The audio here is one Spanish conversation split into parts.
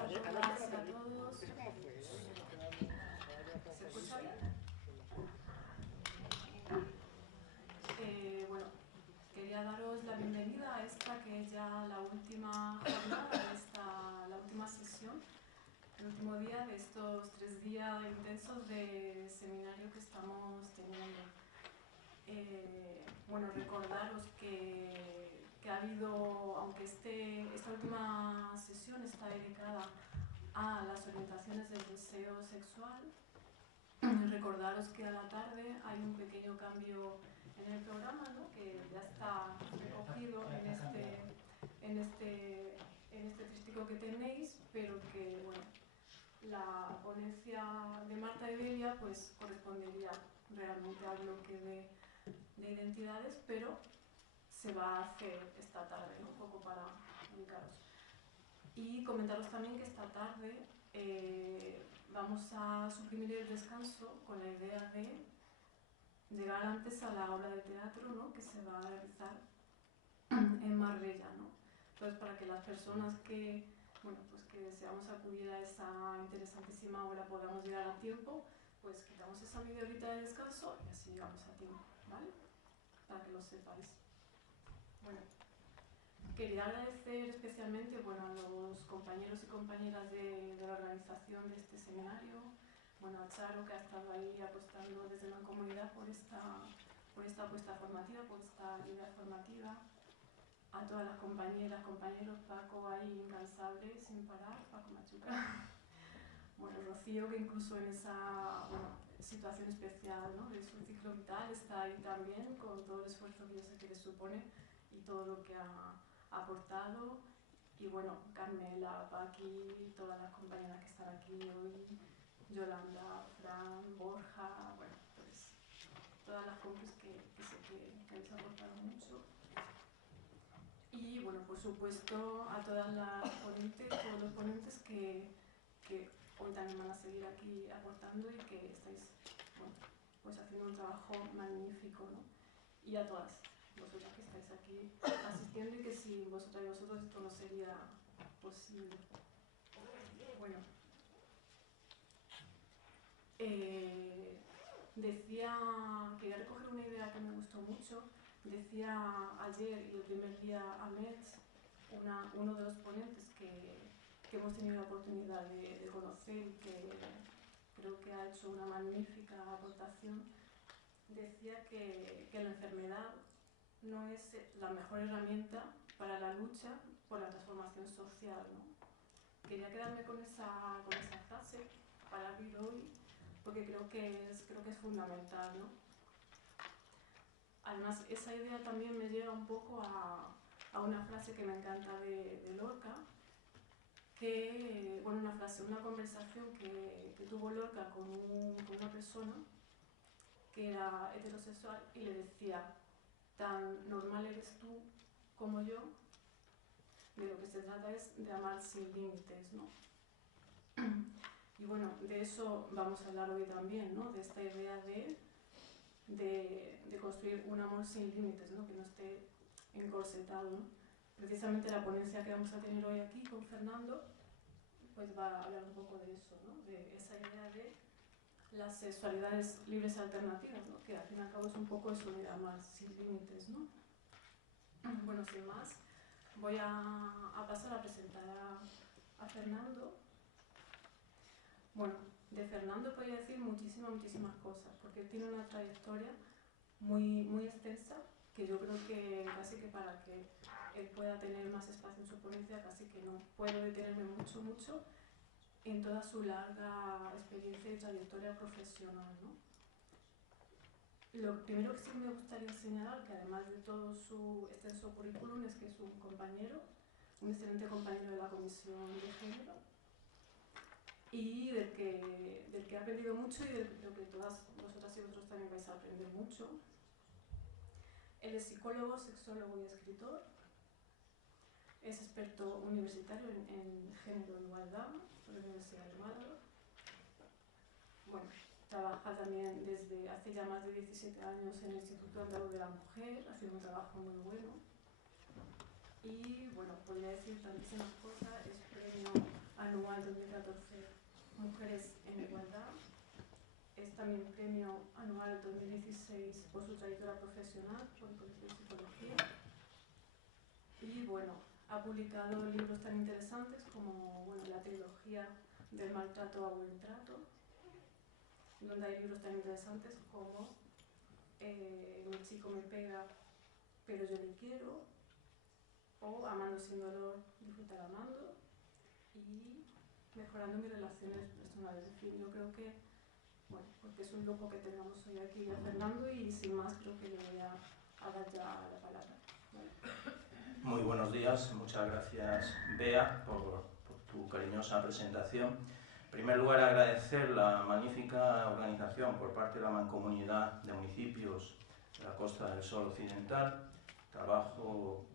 a todas y a todos. ¿Se escucha bien? Bueno, quería daros la bienvenida a esta que es ya la última jornada la última sesión, el último día de estos 3 días intensos de seminario que estamos teniendo. Bueno, recordaros que ha habido, aunque esta última sesión está dedicada a las orientaciones del deseo sexual, recordaros que a la tarde hay un pequeño cambio en el programa, ¿no? Que ya está recogido en este tríptico que tenéis, pero que bueno, la ponencia de Marta y Delia pues correspondería realmente al bloque de identidades, pero se va a hacer esta tarde, ¿no? Un poco para ubicaros. Y comentaros también que esta tarde vamos a suprimir el descanso con la idea de llegar antes a la obra de teatro, ¿no? Que se va a realizar en Marbella, ¿no? Entonces, para que las personas que, bueno, pues que deseamos acudir a esa interesantísima obra podamos llegar a tiempo, pues quitamos esa media horita de descanso y así llegamos a tiempo, ¿vale? Para que lo sepáis. Bueno, quería agradecer especialmente, bueno, a los compañeros y compañeras de la organización de este seminario, bueno, a Charo, que ha estado ahí apostando desde la comunidad por esta apuesta formativa, por esta idea formativa, a todas las compañeras, compañeros, Paco ahí incansable, sin parar, Paco Machuca, bueno, Rocío, que incluso en esa situación especial, ¿no? De su ciclo vital está ahí también, con todo el esfuerzo que yo sé que le supone y todo lo que ha aportado. Y bueno, Carmela, Paqui, todas las compañeras que están aquí hoy, Yolanda, Fran, Borja, bueno, pues todas las compis que sé que habéis aportado mucho. Y bueno, por supuesto a todas las ponentes, todos los ponentes que hoy también van a seguir aquí aportando y que estáis, bueno, pues haciendo un trabajo magnífico, ¿no? Y a todas vosotras que estáis aquí asistiendo y que sin vosotras y vosotros esto no sería posible. Bueno, quería recoger una idea que me gustó mucho. Decía ayer y el primer día a Metz, uno de los ponentes que hemos tenido la oportunidad de conocer y que creo que ha hecho una magnífica aportación, decía que la enfermedad no es la mejor herramienta para la lucha por la transformación social, ¿no? Quería quedarme con esa frase para abrir hoy, porque creo que es fundamental, ¿no? Además, esa idea también me lleva un poco a una frase que me encanta de Lorca, que, bueno, una conversación que tuvo Lorca con una persona que era heterosexual y le decía: tan normal eres tú como yo, de lo que se trata es de amar sin límites, ¿no? Y bueno, de eso vamos a hablar hoy también, ¿no? De esta idea de construir un amor sin límites, ¿no? Que no esté encorsetado, ¿no? Precisamente la ponencia que vamos a tener hoy aquí con Fernando pues va a hablar un poco de eso, ¿no? De esa idea de las sexualidades libres alternativas, ¿no? Que al fin y al cabo es un poco eso de amar sin límites, ¿no? Bueno, sin más, voy a pasar a presentar a Fernando. Bueno, de Fernando podría decir muchísimas cosas, porque él tiene una trayectoria muy extensa, que yo creo que casi que para que él pueda tener más espacio en su ponencia, casi que no puedo detenerme mucho en toda su larga experiencia y trayectoria profesional, ¿no? Lo primero que sí me gustaría señalar, que además de todo su extenso currículum, es que es un compañero, un excelente compañero de la Comisión de Género, y del que he aprendido mucho y de lo que todas vosotras y vosotros también vais a aprender mucho. Él es psicólogo, sexólogo y escritor. Es experto universitario en género e igualdad por la Universidad de Málaga. Bueno, trabaja también desde hace ya más de 17 años en el Instituto Andaluz de la Mujer, haciendo un trabajo muy bueno. Y bueno, podría decir tantísimas cosas, es premio anual 2014 Mujeres en Igualdad. Es también premio anual 2016 por su trayectoria profesional por el Colegio de Psicología. Y bueno, ha publicado libros tan interesantes como la trilogía del maltrato a buen trato, donde hay libros tan interesantes como Mi chico me pega, pero yo le quiero, o Amando sin dolor, disfrutar amando, y Mejorando mis relaciones personales. En fin, yo creo que, bueno, porque es un lujo que tengamos hoy aquí a Fernando, y sin más creo que le voy a dar ya la palabra. ¿Vale? Muy buenos días, muchas gracias Bea por tu cariñosa presentación. En primer lugar, agradecer la magnífica organización por parte de la Mancomunidad de Municipios de la Costa del Sol Occidental. Trabajo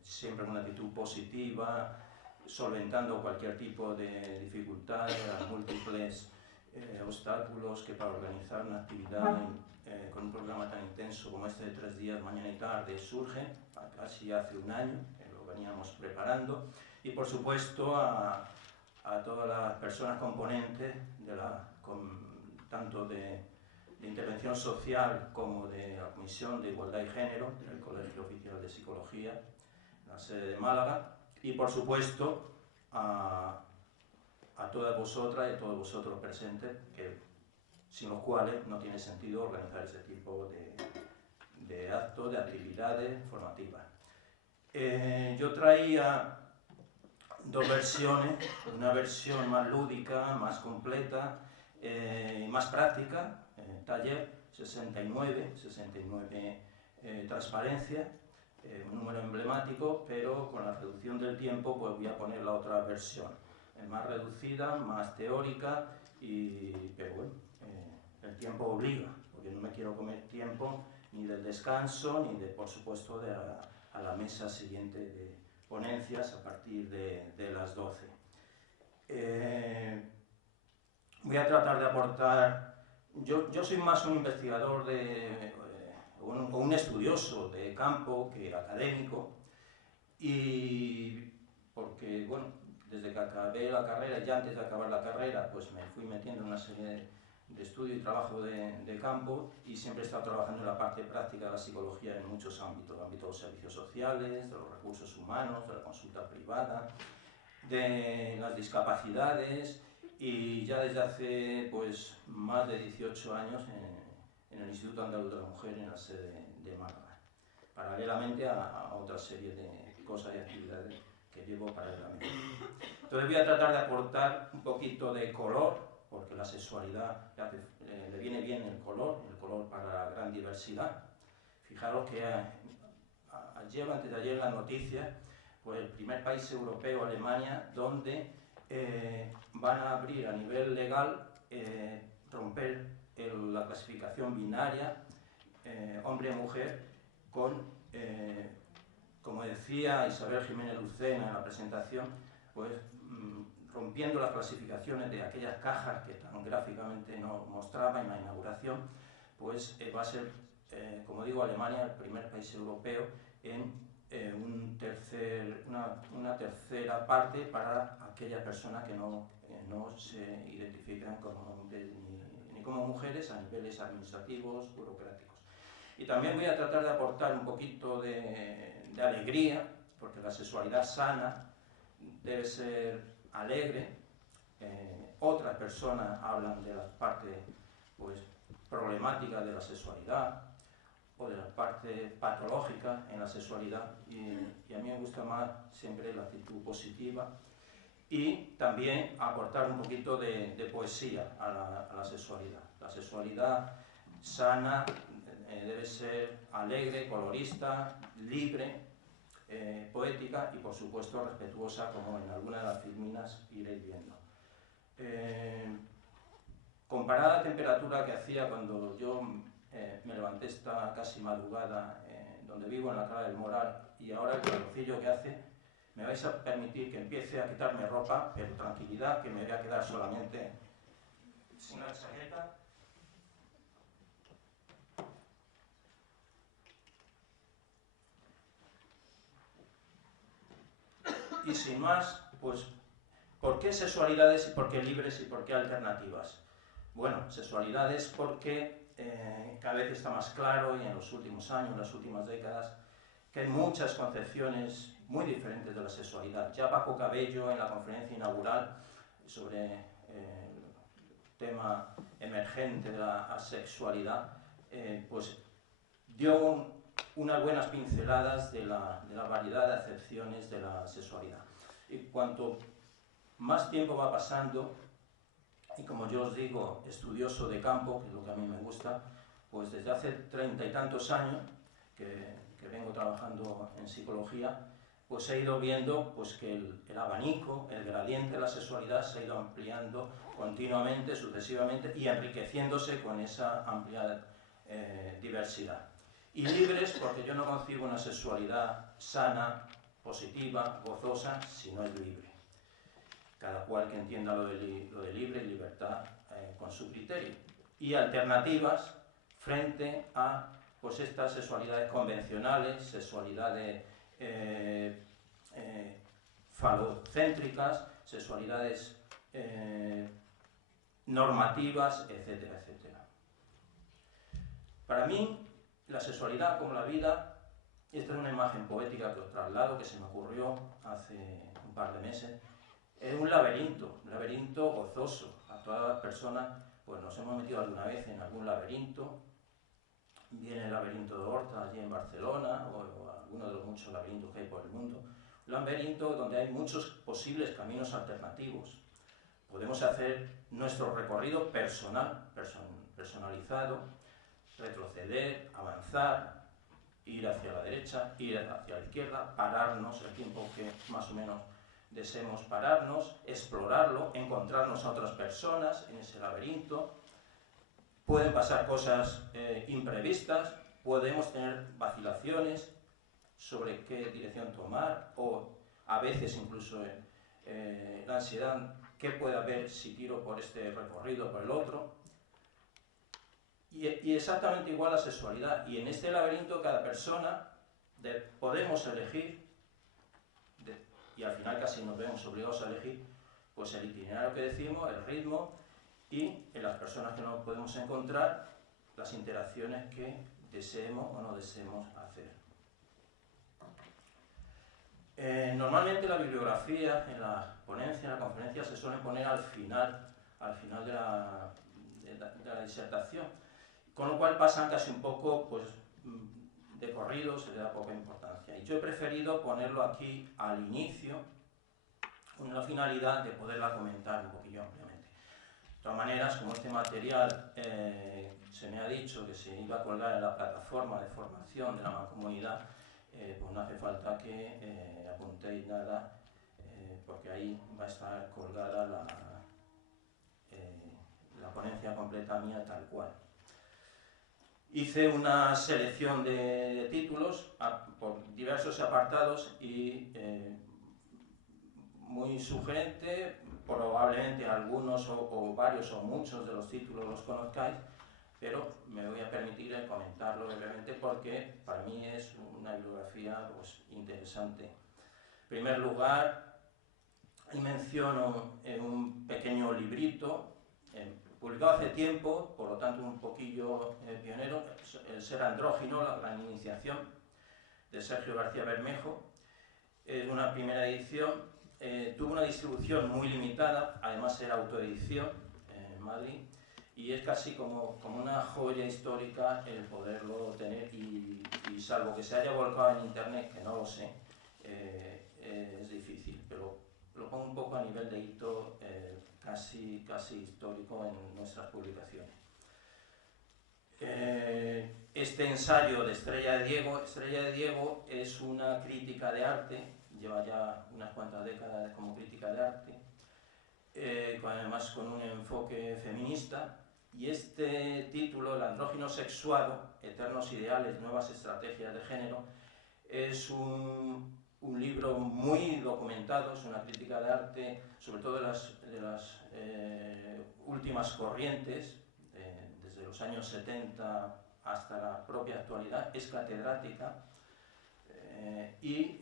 siempre con una actitud positiva, solventando cualquier tipo de dificultad, las múltiples obstáculos que para organizar una actividad con un programa tan intenso como este de 3 días, mañana y tarde, surgen, casi hace un año, que lo veníamos preparando, y por supuesto a todas las personas componentes tanto de intervención social como de la Comisión de Igualdad y Género del Colegio Oficial de Psicología, en la sede de Málaga, y por supuesto a todas vosotras y a todos vosotros presentes, sin los cuales no tiene sentido organizar ese tipo de actos, de actividades formativas. Yo traía 2 versiones, una versión más lúdica, más completa, más práctica, taller 69 transparencia, un número emblemático, pero con la reducción del tiempo pues voy a poner la otra versión, más reducida, más teórica, pero bueno, el tiempo obliga, porque no me quiero comer tiempo ni del descanso, ni por supuesto a la mesa siguiente de ponencias a partir de las 12. Voy a tratar de aportar, yo soy más un investigador o un estudioso de campo que académico, y porque, bueno, desde que acabé la carrera, ya antes de acabar la carrera, pues me fui metiendo en una serie de estudio y trabajo de campo, y siempre he estado trabajando en la parte práctica de la psicología en muchos ámbitos, el ámbito de los servicios sociales, de los recursos humanos, de la consulta privada, de las discapacidades, y ya desde hace pues más de 18 años en el Instituto Andaluz de la Mujer, en la sede de Málaga, paralelamente a otra serie de cosas y actividades que llevo paralelamente. Entonces voy a tratar de aportar un poquito de color, porque la sexualidad le viene bien el color para la gran diversidad. Fijaros que ayer o antes de ayer la noticia, pues el primer país europeo, Alemania, donde van a abrir a nivel legal, romper la clasificación binaria hombre-mujer con, como decía Isabel Jiménez Lucena en la presentación, pues rompiendo las clasificaciones de aquellas cajas que tan gráficamente nos mostraba en la inauguración, pues va a ser, como digo, Alemania el primer país europeo en una tercera parte para aquellas personas que no se identifican como hombres ni como mujeres a niveles administrativos, burocráticos. Y también voy a tratar de aportar un poquito de alegría, porque la sexualidad sana debe ser alegre. Otras personas hablan de la parte pues, problemática de la sexualidad o de la parte patológica en la sexualidad, y a mí me gusta más siempre la actitud positiva, y también aportar un poquito de poesía a la sexualidad. La sexualidad sana debe ser alegre, colorista, libre, poética y por supuesto respetuosa, como en algunas de las filminas iréis viendo. Comparada a la temperatura que hacía cuando yo me levanté esta casi madrugada donde vivo, en la Cala del Moral, y ahora el calorcillo que hace, me vais a permitir que empiece a quitarme ropa, pero tranquilidad, que me voy a quedar solamente sin una chaqueta. Y sin más, pues ¿Por qué sexualidades y por qué libres y por qué alternativas? Bueno, sexualidades porque cada vez está más claro, y en los últimos años, en las últimas décadas, que hay muchas concepciones muy diferentes de la sexualidad. Ya Paco Cabello, en la conferencia inaugural sobre el tema emergente de la asexualidad, pues dio unas buenas pinceladas de la variedad de acepciones de la sexualidad. Y cuanto más tiempo va pasando, y como yo os digo, estudioso de campo, que es lo que a mí me gusta, pues desde hace 30 y tantos años que vengo trabajando en psicología, pues he ido viendo pues, que el abanico, el gradiente de la sexualidad se ha ido ampliando continuamente, sucesivamente, y enriqueciéndose con esa amplia diversidad. Y libres, porque yo no concibo una sexualidad sana, positiva, gozosa, si no es libre. Cada cual que entienda lo de libre y libertad con su criterio. Y alternativas frente a pues, estas sexualidades convencionales, sexualidades falocéntricas, sexualidades normativas, etcétera, etcétera. Para mí, la sexualidad como la vida, esta es una imagen poética que os traslado, que se me ocurrió hace un par de meses. Es un laberinto gozoso. A todas las personas pues nos hemos metido alguna vez en algún laberinto, bien el laberinto de Horta allí en Barcelona, o alguno de los muchos laberintos que hay por el mundo. Un laberinto donde hay muchos posibles caminos alternativos. Podemos hacer nuestro recorrido personalizado, retroceder, avanzar, ir hacia la derecha, ir hacia la izquierda, pararnos el tiempo que más o menos deseemos pararnos, explorarlo, encontrarnos a otras personas en ese laberinto. Pueden pasar cosas imprevistas, podemos tener vacilaciones sobre qué dirección tomar, o a veces incluso la ansiedad, qué puede haber si tiro por este recorrido o por el otro. Y exactamente igual la sexualidad. Y en este laberinto cada persona podemos elegir, y al final casi nos vemos obligados a elegir, pues el itinerario que decimos, el ritmo, y en las personas que no podemos encontrar, las interacciones que deseemos o no deseemos hacer. Normalmente la bibliografía en la ponencia, en la conferencia, se suele poner al final de la disertación, con lo cual pasan casi un poco pues, de corrido, se le da poca importancia. Y yo he preferido ponerlo aquí al inicio, con la finalidad de poderla comentar un poquillo ampliamente. De todas maneras, como este material se me ha dicho que se iba a colgar en la plataforma de formación de la mancomunidad, pues no hace falta que apuntéis nada, porque ahí va a estar colgada la ponencia completa mía tal cual. Hice una selección de títulos por diversos apartados y muy sugerente, probablemente algunos o varios o muchos de los títulos los conozcáis, pero me voy a permitir comentarlo brevemente porque para mí es una bibliografía pues, interesante. En primer lugar, ahí menciono un pequeño librito, publicado hace tiempo, por lo tanto un poquillo pionero, El ser andrógino, la gran iniciación, de Sergio García Bermejo. Es una primera edición, tuvo una distribución muy limitada, además era autoedición en Madrid, y es casi como una joya histórica el poderlo tener, y salvo que se haya volcado en internet, que no lo sé, es difícil, pero lo pongo un poco a nivel de hito casi histórico en nuestras publicaciones. Este ensayo de Estrella de Diego es una crítica de arte, lleva ya unas cuantas décadas como crítica de arte, además con un enfoque feminista, y este título, El andrógino sexuado, eternos ideales, nuevas estrategias de género, es un libro muy documentado, es una crítica de arte, sobre todo de las últimas corrientes, desde los años 70 hasta la propia actualidad. Es catedrática y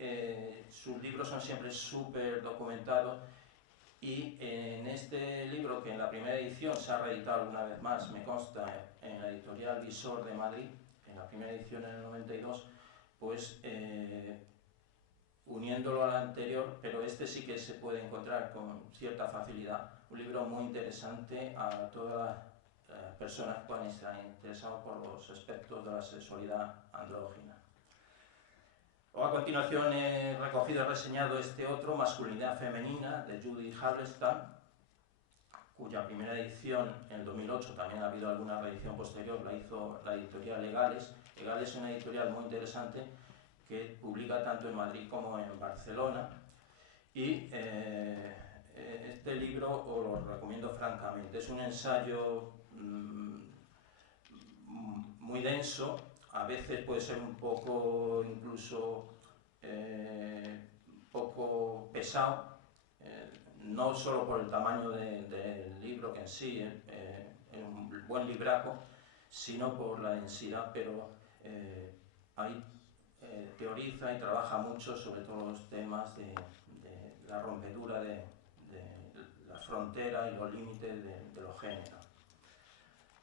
sus libros son siempre súper documentados, Y en este libro, que en la primera edición se ha reeditado una vez más, me consta, en la editorial Visor de Madrid, en la primera edición en el 92, pues uniéndolo al anterior, pero este sí que se puede encontrar con cierta facilidad, un libro muy interesante a todas las personas que puedan estar interesados por los aspectos de la sexualidad andrógina. A continuación he recogido y reseñado este otro, Masculinidad Femenina, de Judith Halberstam, cuya primera edición en el 2008, también ha habido alguna reedición posterior, la hizo la editorial Legales. Legales es una editorial muy interesante que publica tanto en Madrid como en Barcelona, y este libro os lo recomiendo francamente. Es un ensayo muy denso, a veces puede ser un poco incluso poco pesado, no solo por el tamaño del libro que en sí es un buen libraco, sino por la densidad, pero ahí teoriza y trabaja mucho sobre todos los temas de la rompedura de la frontera y los límites de los géneros.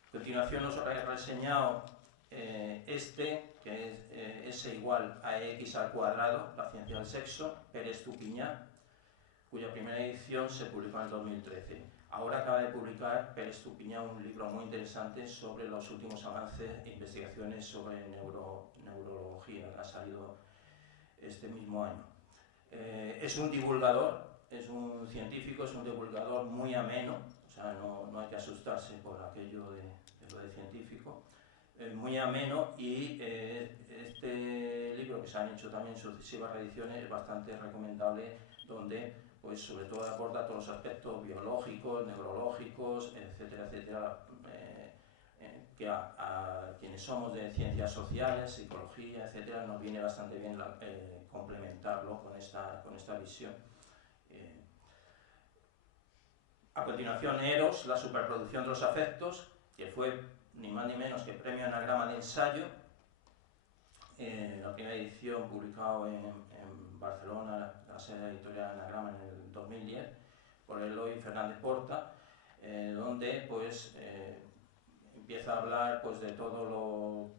A continuación os he reseñado este, que es S igual a X al cuadrado, la ciencia del sexo, Pérez Tupiñán, cuya primera edición se publicó en el 2013. Ahora acaba de publicar Pérez Tupiñán un libro muy interesante sobre los últimos avances e investigaciones sobre neurología, que ha salido este mismo año. Es un divulgador, es un científico, es un divulgador muy ameno, o sea, no hay que asustarse por aquello de lo de científico, muy ameno, y este libro, que se han hecho también sucesivas reediciones, es bastante recomendable, donde pues sobre todo aborda todos los aspectos biológicos, neurológicos, etcétera, etcétera, que a quienes somos de ciencias sociales, psicología, etcétera, nos viene bastante bien complementarlo con esta visión. A continuación, Eros, la superproducción de los afectos, que fue ni más ni menos que premio Anagrama de ensayo, la primera edición publicado en Barcelona, la sede editorial Anagrama, en el 2010, por Eloy Fernández Porta, donde pues empieza a hablar pues de todo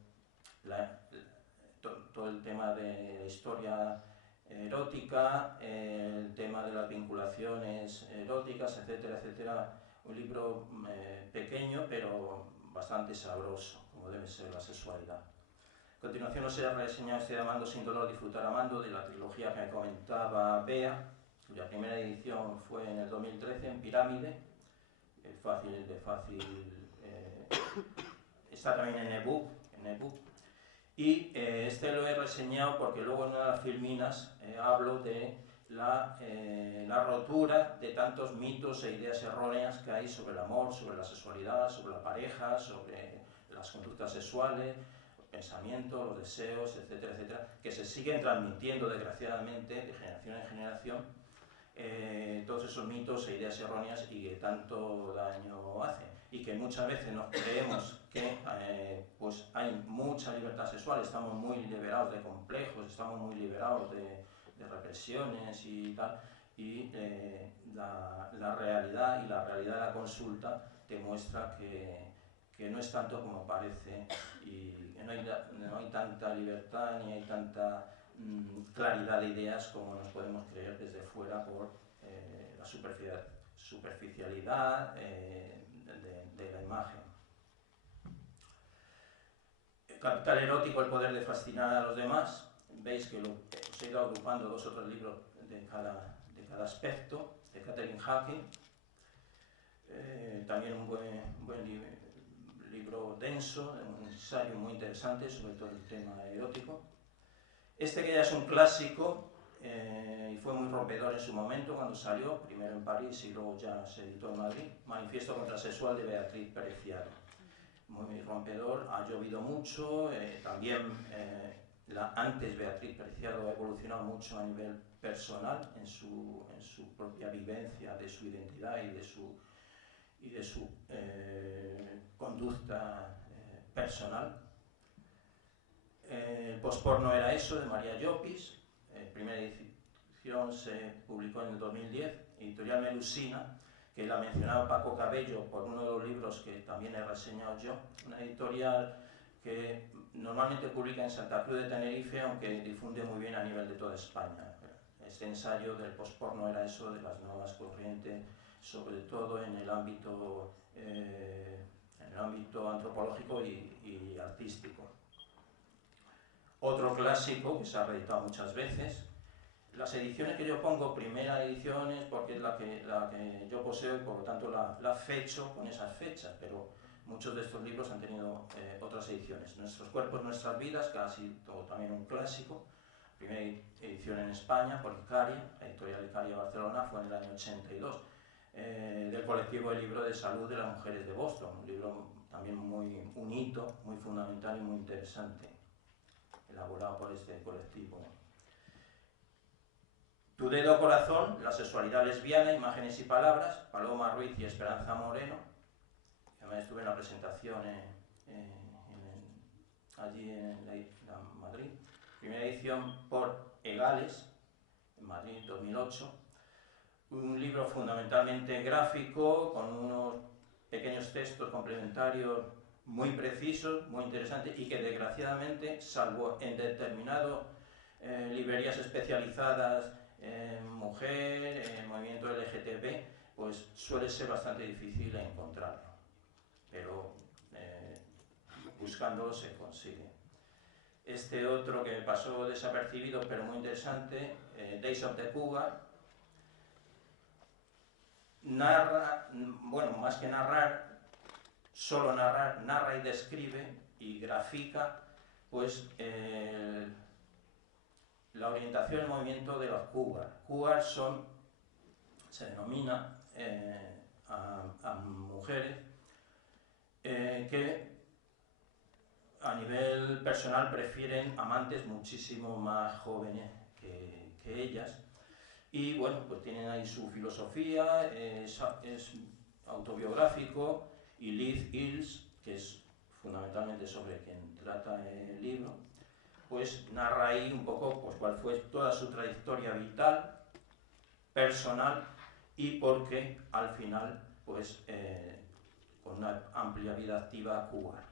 el tema de la historia erótica, el tema de las vinculaciones eróticas, etcétera, etcétera. Un libro pequeño, pero bastante sabroso, como debe ser la sexualidad. A continuación os he reseñado este Amando sin dolor, disfrutar amando, de la trilogía que me comentaba Bea, cuya primera edición fue en el 2013 en Pirámide, está también en ebook, y este lo he reseñado porque luego en una de las filminas hablo de la rotura de tantos mitos e ideas erróneas que hay sobre el amor, sobre la sexualidad, sobre la pareja, sobre las conductas sexuales, los pensamientos, los deseos, etcétera, etcétera, que se siguen transmitiendo desgraciadamente de generación en generación, todos esos mitos e ideas erróneas, y que tanto daño hacen, y que muchas veces nos creemos que pues hay mucha libertad sexual, estamos muy liberados de complejos, estamos muy liberados de represiones y tal, y la realidad de la consulta te muestra que no es tanto como parece, y que no hay tanta libertad ni hay tanta claridad de ideas como nos podemos creer desde fuera por la superficialidad de la imagen. El capital erótico, el poder de fascinar a los demás. Veis que os he ido agrupando 2 o 3 libros de cada aspecto, de Catherine Hacking. También un buen libro denso, un ensayo muy interesante sobre todo el tema erótico. Este, que ya es un clásico y fue muy rompedor en su momento cuando salió, primero en París y luego ya se editó en Madrid, Manifiesto Contrasexual, de Beatriz Preciado. Muy rompedor, ha llovido mucho, también antes Beatriz Preciado ha evolucionado mucho a nivel personal en su propia vivencia de su identidad y de su conducta personal. El posporno era eso, de María Llopis, primera edición edición se publicó en el 2010, editorial Melusina, que la mencionaba Paco Cabello por uno de los libros que también he reseñado yo, una editorial que normalmente publica en Santa Cruz de Tenerife, aunque difunde muy bien a nivel de toda España. Este ensayo del postporno era eso, de las nuevas corrientes, sobre todo en el ámbito antropológico y artístico. Otro clásico que se ha reeditado muchas veces. Las ediciones que yo pongo, primera edición, es porque es la que yo poseo y por lo tanto la fecho con esas fechas, pero muchos de estos libros han tenido otras ediciones. Nuestros cuerpos, nuestras vidas, que ha sido también un clásico. Primera edición en España por Icaria, la editorial Icaria Barcelona, fue en el año 82. Del colectivo El Libro de Salud de las Mujeres de Boston, un libro también un hito muy fundamental y muy interesante, elaborado por este colectivo. Tu dedo corazón, la sexualidad lesbiana, imágenes y palabras, Paloma Ruiz y Esperanza Moreno. Además estuve en la presentación allí en Madrid. Primera edición por Egales, en Madrid, 2008. Un libro fundamentalmente gráfico, con unos pequeños textos complementarios muy precisos, muy interesantes, y que desgraciadamente, salvo en determinadas librerías especializadas en mujer, en movimiento LGTB, pues suele ser bastante difícil encontrarlo, pero buscándolo se consigue. Este otro que pasó desapercibido, pero muy interesante, Days of the Cougar, narra, bueno, más que narrar, solo narrar, narra y describe y grafica, pues, la orientación y el movimiento de los cougars. Cougars se denomina a mujeres que a nivel personal prefieren amantes muchísimo más jóvenes que ellas, y bueno, pues tienen ahí su filosofía, es autobiográfico, y Liz Hills, que es fundamentalmente sobre quien trata el libro, pues narra ahí un poco pues cuál fue toda su trayectoria vital, personal, y por qué al final, pues con una amplia vida activa, cougar.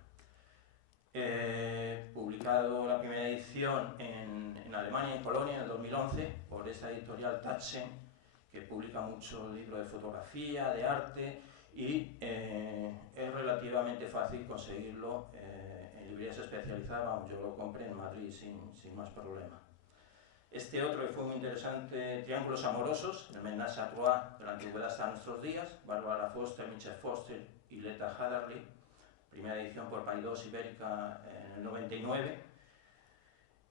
Publicado la primera edición en Alemania, en Colonia, en el 2011, por esta editorial Taschen, que publica mucho libros de fotografía, de arte, y es relativamente fácil conseguirlo en librerías especializadas. Vamos, yo lo compré en Madrid sin más problema. Este otro que fue muy interesante, Triángulos Amorosos, el Ménage à Trois de la antigüedad hasta nuestros días, Barbara Foster, Michelle Foster y Leta Hatherley, primera edición por Paidós Ibérica en el 99.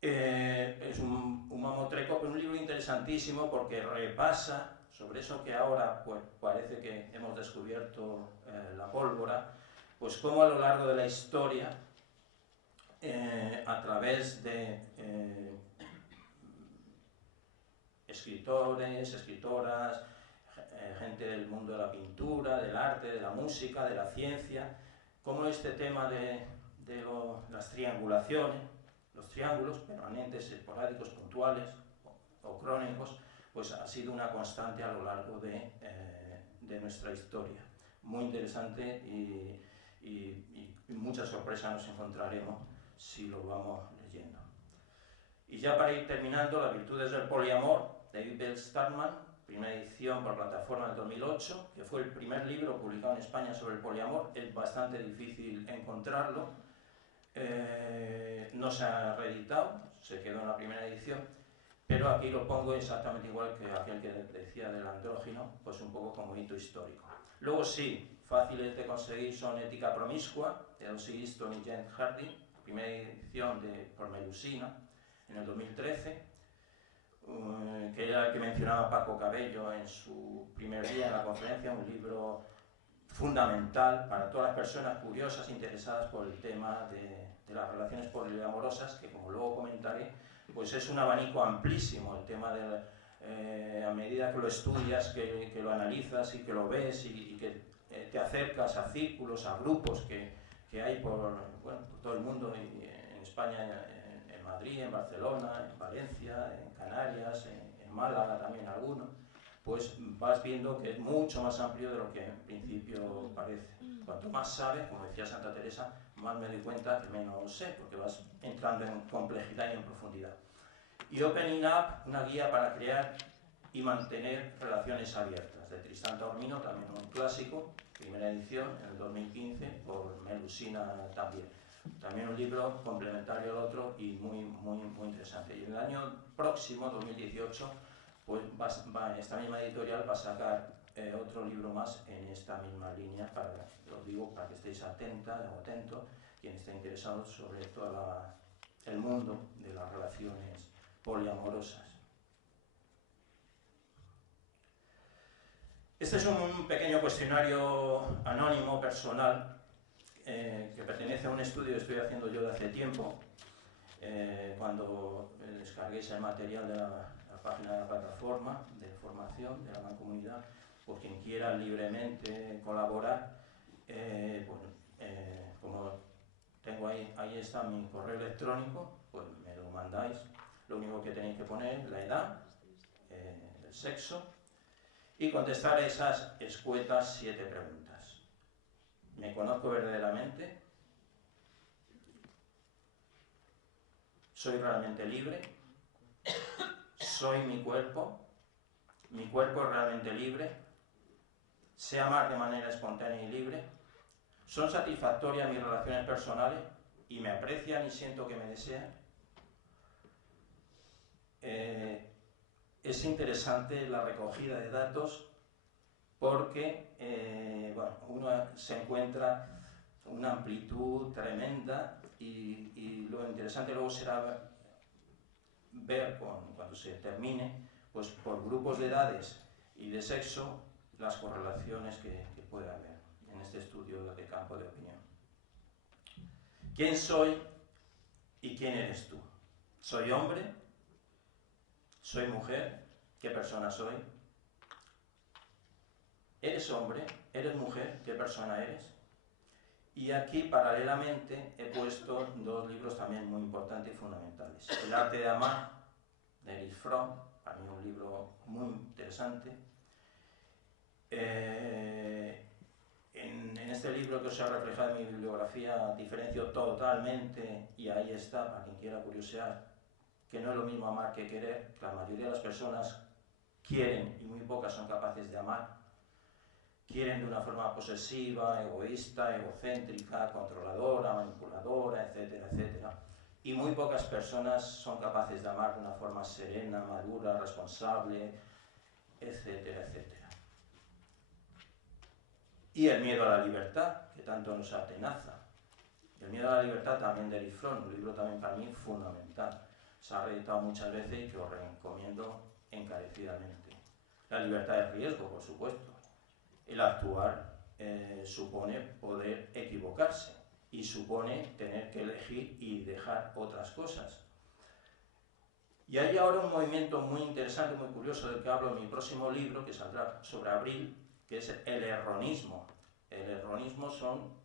Es un mamotreco, pero un libro interesantísimo porque repasa sobre eso que ahora pues, parece que hemos descubierto la pólvora, pues cómo a lo largo de la historia, a través de escritores, escritoras, gente del mundo de la pintura, del arte, de la música, de la ciencia, cómo este tema de las triangulaciones, los triángulos permanentes, esporádicos, puntuales o crónicos, pues ha sido una constante a lo largo de nuestra historia. Muy interesante y muchas sorpresas nos encontraremos si lo vamos leyendo. Y ya para ir terminando, Las virtudes del poliamor, de Bell Startman, primera edición por plataforma del 2008, que fue el primer libro publicado en España sobre el poliamor. Es bastante difícil encontrarlo, no se ha reeditado, se quedó en la primera edición, pero aquí lo pongo exactamente igual que aquel que decía del andrógino, pues un poco como hito histórico. Luego sí, fáciles de conseguir son Ética promiscua, de Elsie Easton y Jen Harding, primera edición por Melusina, en el 2013, que era el que mencionaba Paco Cabello en su primer día en la conferencia, un libro fundamental para todas las personas curiosas, interesadas por el tema de las relaciones poliamorosas, que como luego comentaré, pues es un abanico amplísimo el tema de, a medida que lo estudias, que lo analizas y que lo ves y que te acercas a círculos, a grupos que hay por todo el mundo, y en España, en Madrid, en Barcelona, en Valencia, en Canarias, en en Málaga también alguno, pues vas viendo que es mucho más amplio de lo que en principio parece. Cuanto más sabes, como decía Santa Teresa, más me doy cuenta que menos sé, porque vas entrando en complejidad y en profundidad. Y Opening Up, una guía para crear y mantener relaciones abiertas, de Tristán Taormino, también un clásico, primera edición en el 2015, por Melusina también. También un libro complementario al otro y muy interesante. Y en el año próximo, 2018, pues esta misma editorial va a sacar otro libro más en esta misma línea, lo digo para que estéis atentos, quien esté interesado sobre todo el mundo de las relaciones poliamorosas. Este es un pequeño cuestionario anónimo, personal, que pertenece a un estudio que estoy haciendo yo de hace tiempo. Cuando descarguéis el material de la página de la plataforma de formación de la mancomunidad, pues quien quiera libremente colaborar, como tengo ahí está mi correo electrónico, pues me lo mandáis. Lo único que tenéis que poner la edad, el sexo, y contestar esas escuetas 7 preguntas. ¿Me conozco verdaderamente? ¿Soy realmente libre? ¿Soy mi cuerpo? ¿Mi cuerpo es realmente libre? ¿Sé amar de manera espontánea y libre? ¿Son satisfactorias mis relaciones personales y me aprecian y siento que me desean? Es interesante la recogida de datos porque uno se encuentra una amplitud tremenda y lo interesante luego será ver cuando se termine, pues por grupos de edades y de sexo, las correlaciones que puede haber en este estudio de campo de opinión. ¿Quién soy y quién eres tú? ¿Soy hombre? ¿Soy mujer? ¿Qué persona soy? ¿Eres hombre? ¿Eres mujer? ¿Qué persona eres? Y aquí, paralelamente, he puesto 2 libros también muy importantes y fundamentales. El arte de amar, de Erich Fromm, para mí un libro muy interesante. En este libro que os he reflejado en mi bibliografía, diferencio totalmente, y ahí está, para quien quiera curiosear, que no es lo mismo amar que querer, que la mayoría de las personas quieren y muy pocas son capaces de amar. Quieren de una forma posesiva, egoísta, egocéntrica, controladora, manipuladora, etcétera, etcétera. Y muy pocas personas son capaces de amar de una forma serena, madura, responsable, etcétera, etcétera. Y el miedo a la libertad, que tanto nos atenaza. El miedo a la libertad también de Erich Fromm, un libro también para mí fundamental. Se ha reeditado muchas veces y que os recomiendo encarecidamente. La libertad de riesgo, por supuesto. El actuar supone poder equivocarse y supone tener que elegir y dejar otras cosas. Y hay ahora un movimiento muy interesante, muy curioso, del que hablo en mi próximo libro, que saldrá sobre abril, que es el erronismo. El erronismo son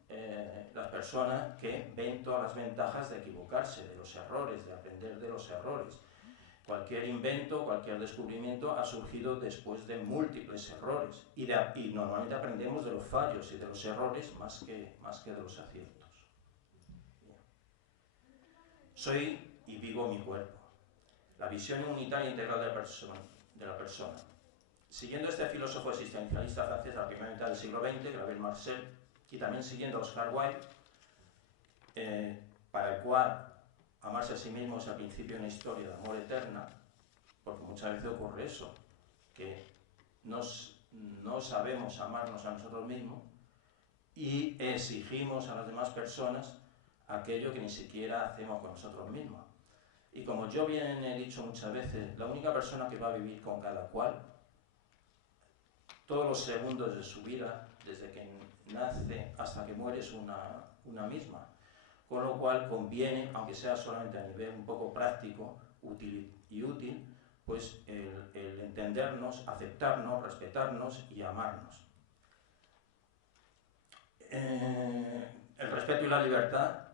las personas que ven todas las ventajas de equivocarse, de los errores, de aprender de los errores. Cualquier invento, cualquier descubrimiento ha surgido después de múltiples errores y normalmente aprendemos de los fallos y de los errores más que de los aciertos. Soy y vivo mi cuerpo. La visión unitaria e integral de la persona. Siguiendo este filósofo existencialista francés de la primera mitad del siglo XX, Gabriel Marcel, y también siguiendo a Oscar Wilde, para el cual amarse a sí mismo es al principio de una historia de amor eterna, porque muchas veces ocurre eso, que no sabemos amarnos a nosotros mismos y exigimos a las demás personas aquello que ni siquiera hacemos con nosotros mismos. Y como yo bien he dicho muchas veces, la única persona que va a vivir con cada cual, todos los segundos de su vida, desde que nace hasta que muere, es una misma. Con lo cual conviene, aunque sea solamente a nivel un poco práctico, útil, pues el entendernos, aceptarnos, respetarnos y amarnos. El respeto y la libertad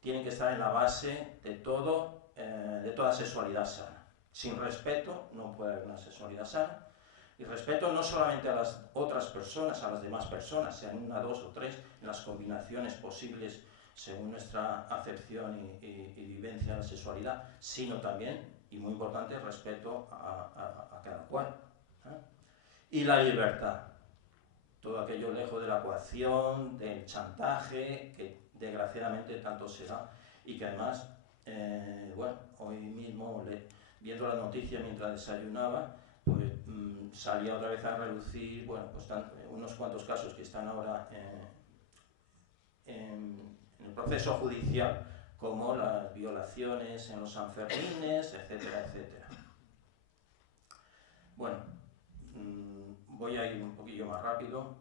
tienen que estar en la base de toda sexualidad sana. Sin respeto no puede haber una sexualidad sana. Y respeto no solamente a las otras personas, a las demás personas, sean una, dos o tres, en las combinaciones posibles según nuestra acepción y vivencia de la sexualidad, sino también, y muy importante, respeto a cada cual. Y la libertad. Todo aquello lejos de la coacción, del chantaje, que desgraciadamente tanto se da, y que además, bueno, hoy mismo, viendo la noticia mientras desayunaba, pues salía otra vez a relucir, bueno, pues unos cuantos casos que están ahora en el proceso judicial, como las violaciones en los Sanfermines, etcétera, etcétera. Bueno, voy a ir un poquillo más rápido.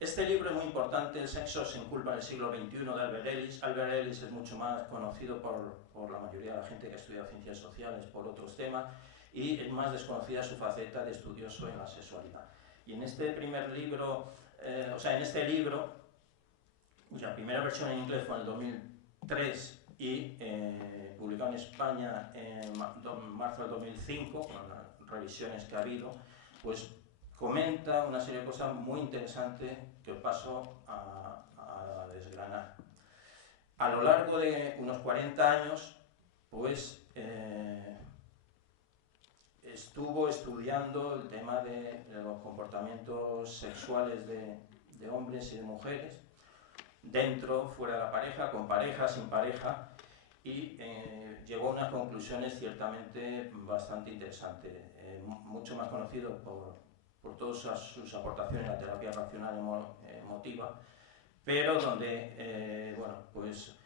Este libro es muy importante, El sexo sin culpa en el siglo XXI, de Albert Ellis. Albert Ellis es mucho más conocido por la mayoría de la gente que ha estudiado ciencias sociales, por otros temas, y es más desconocida su faceta de estudioso en la sexualidad. Y en este primer libro, en este libro, cuya primera versión en inglés fue en el 2003 y publicado en España en marzo del 2005, con las revisiones que ha habido, pues comenta una serie de cosas muy interesantes que os paso a desgranar. A lo largo de unos 40 años, pues estuvo estudiando el tema de los comportamientos sexuales de hombres y de mujeres, dentro, fuera de la pareja, con pareja, sin pareja, y llegó a unas conclusiones ciertamente bastante interesantes, mucho más conocido por todas sus aportaciones a la terapia racional emotiva, pero donde, bueno, pues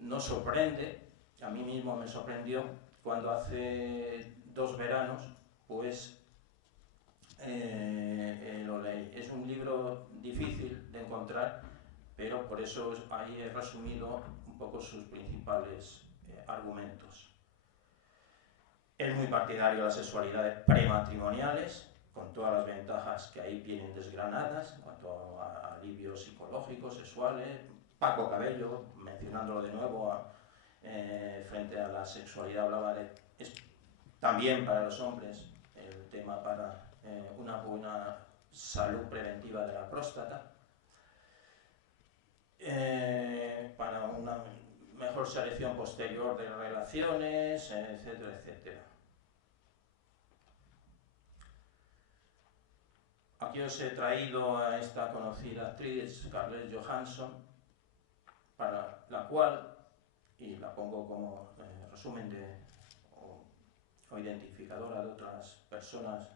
nos sorprende, a mí mismo me sorprendió, cuando hace 2 veranos, pues lo leí. Es un libro difícil de encontrar, pero por eso ahí he resumido un poco sus principales argumentos. Es muy partidario de las sexualidades prematrimoniales, con todas las ventajas que ahí vienen desgranadas, en cuanto a alivios psicológicos, sexuales. Paco Cabello, mencionándolo de nuevo, frente a la sexualidad, hablaba de también para los hombres el tema para una buena salud preventiva de la próstata, para una mejor selección posterior de relaciones, etcétera, etcétera. Aquí os he traído a esta conocida actriz, Scarlett Johansson, para la cual, y la pongo como resumen o identificadora de otras personas,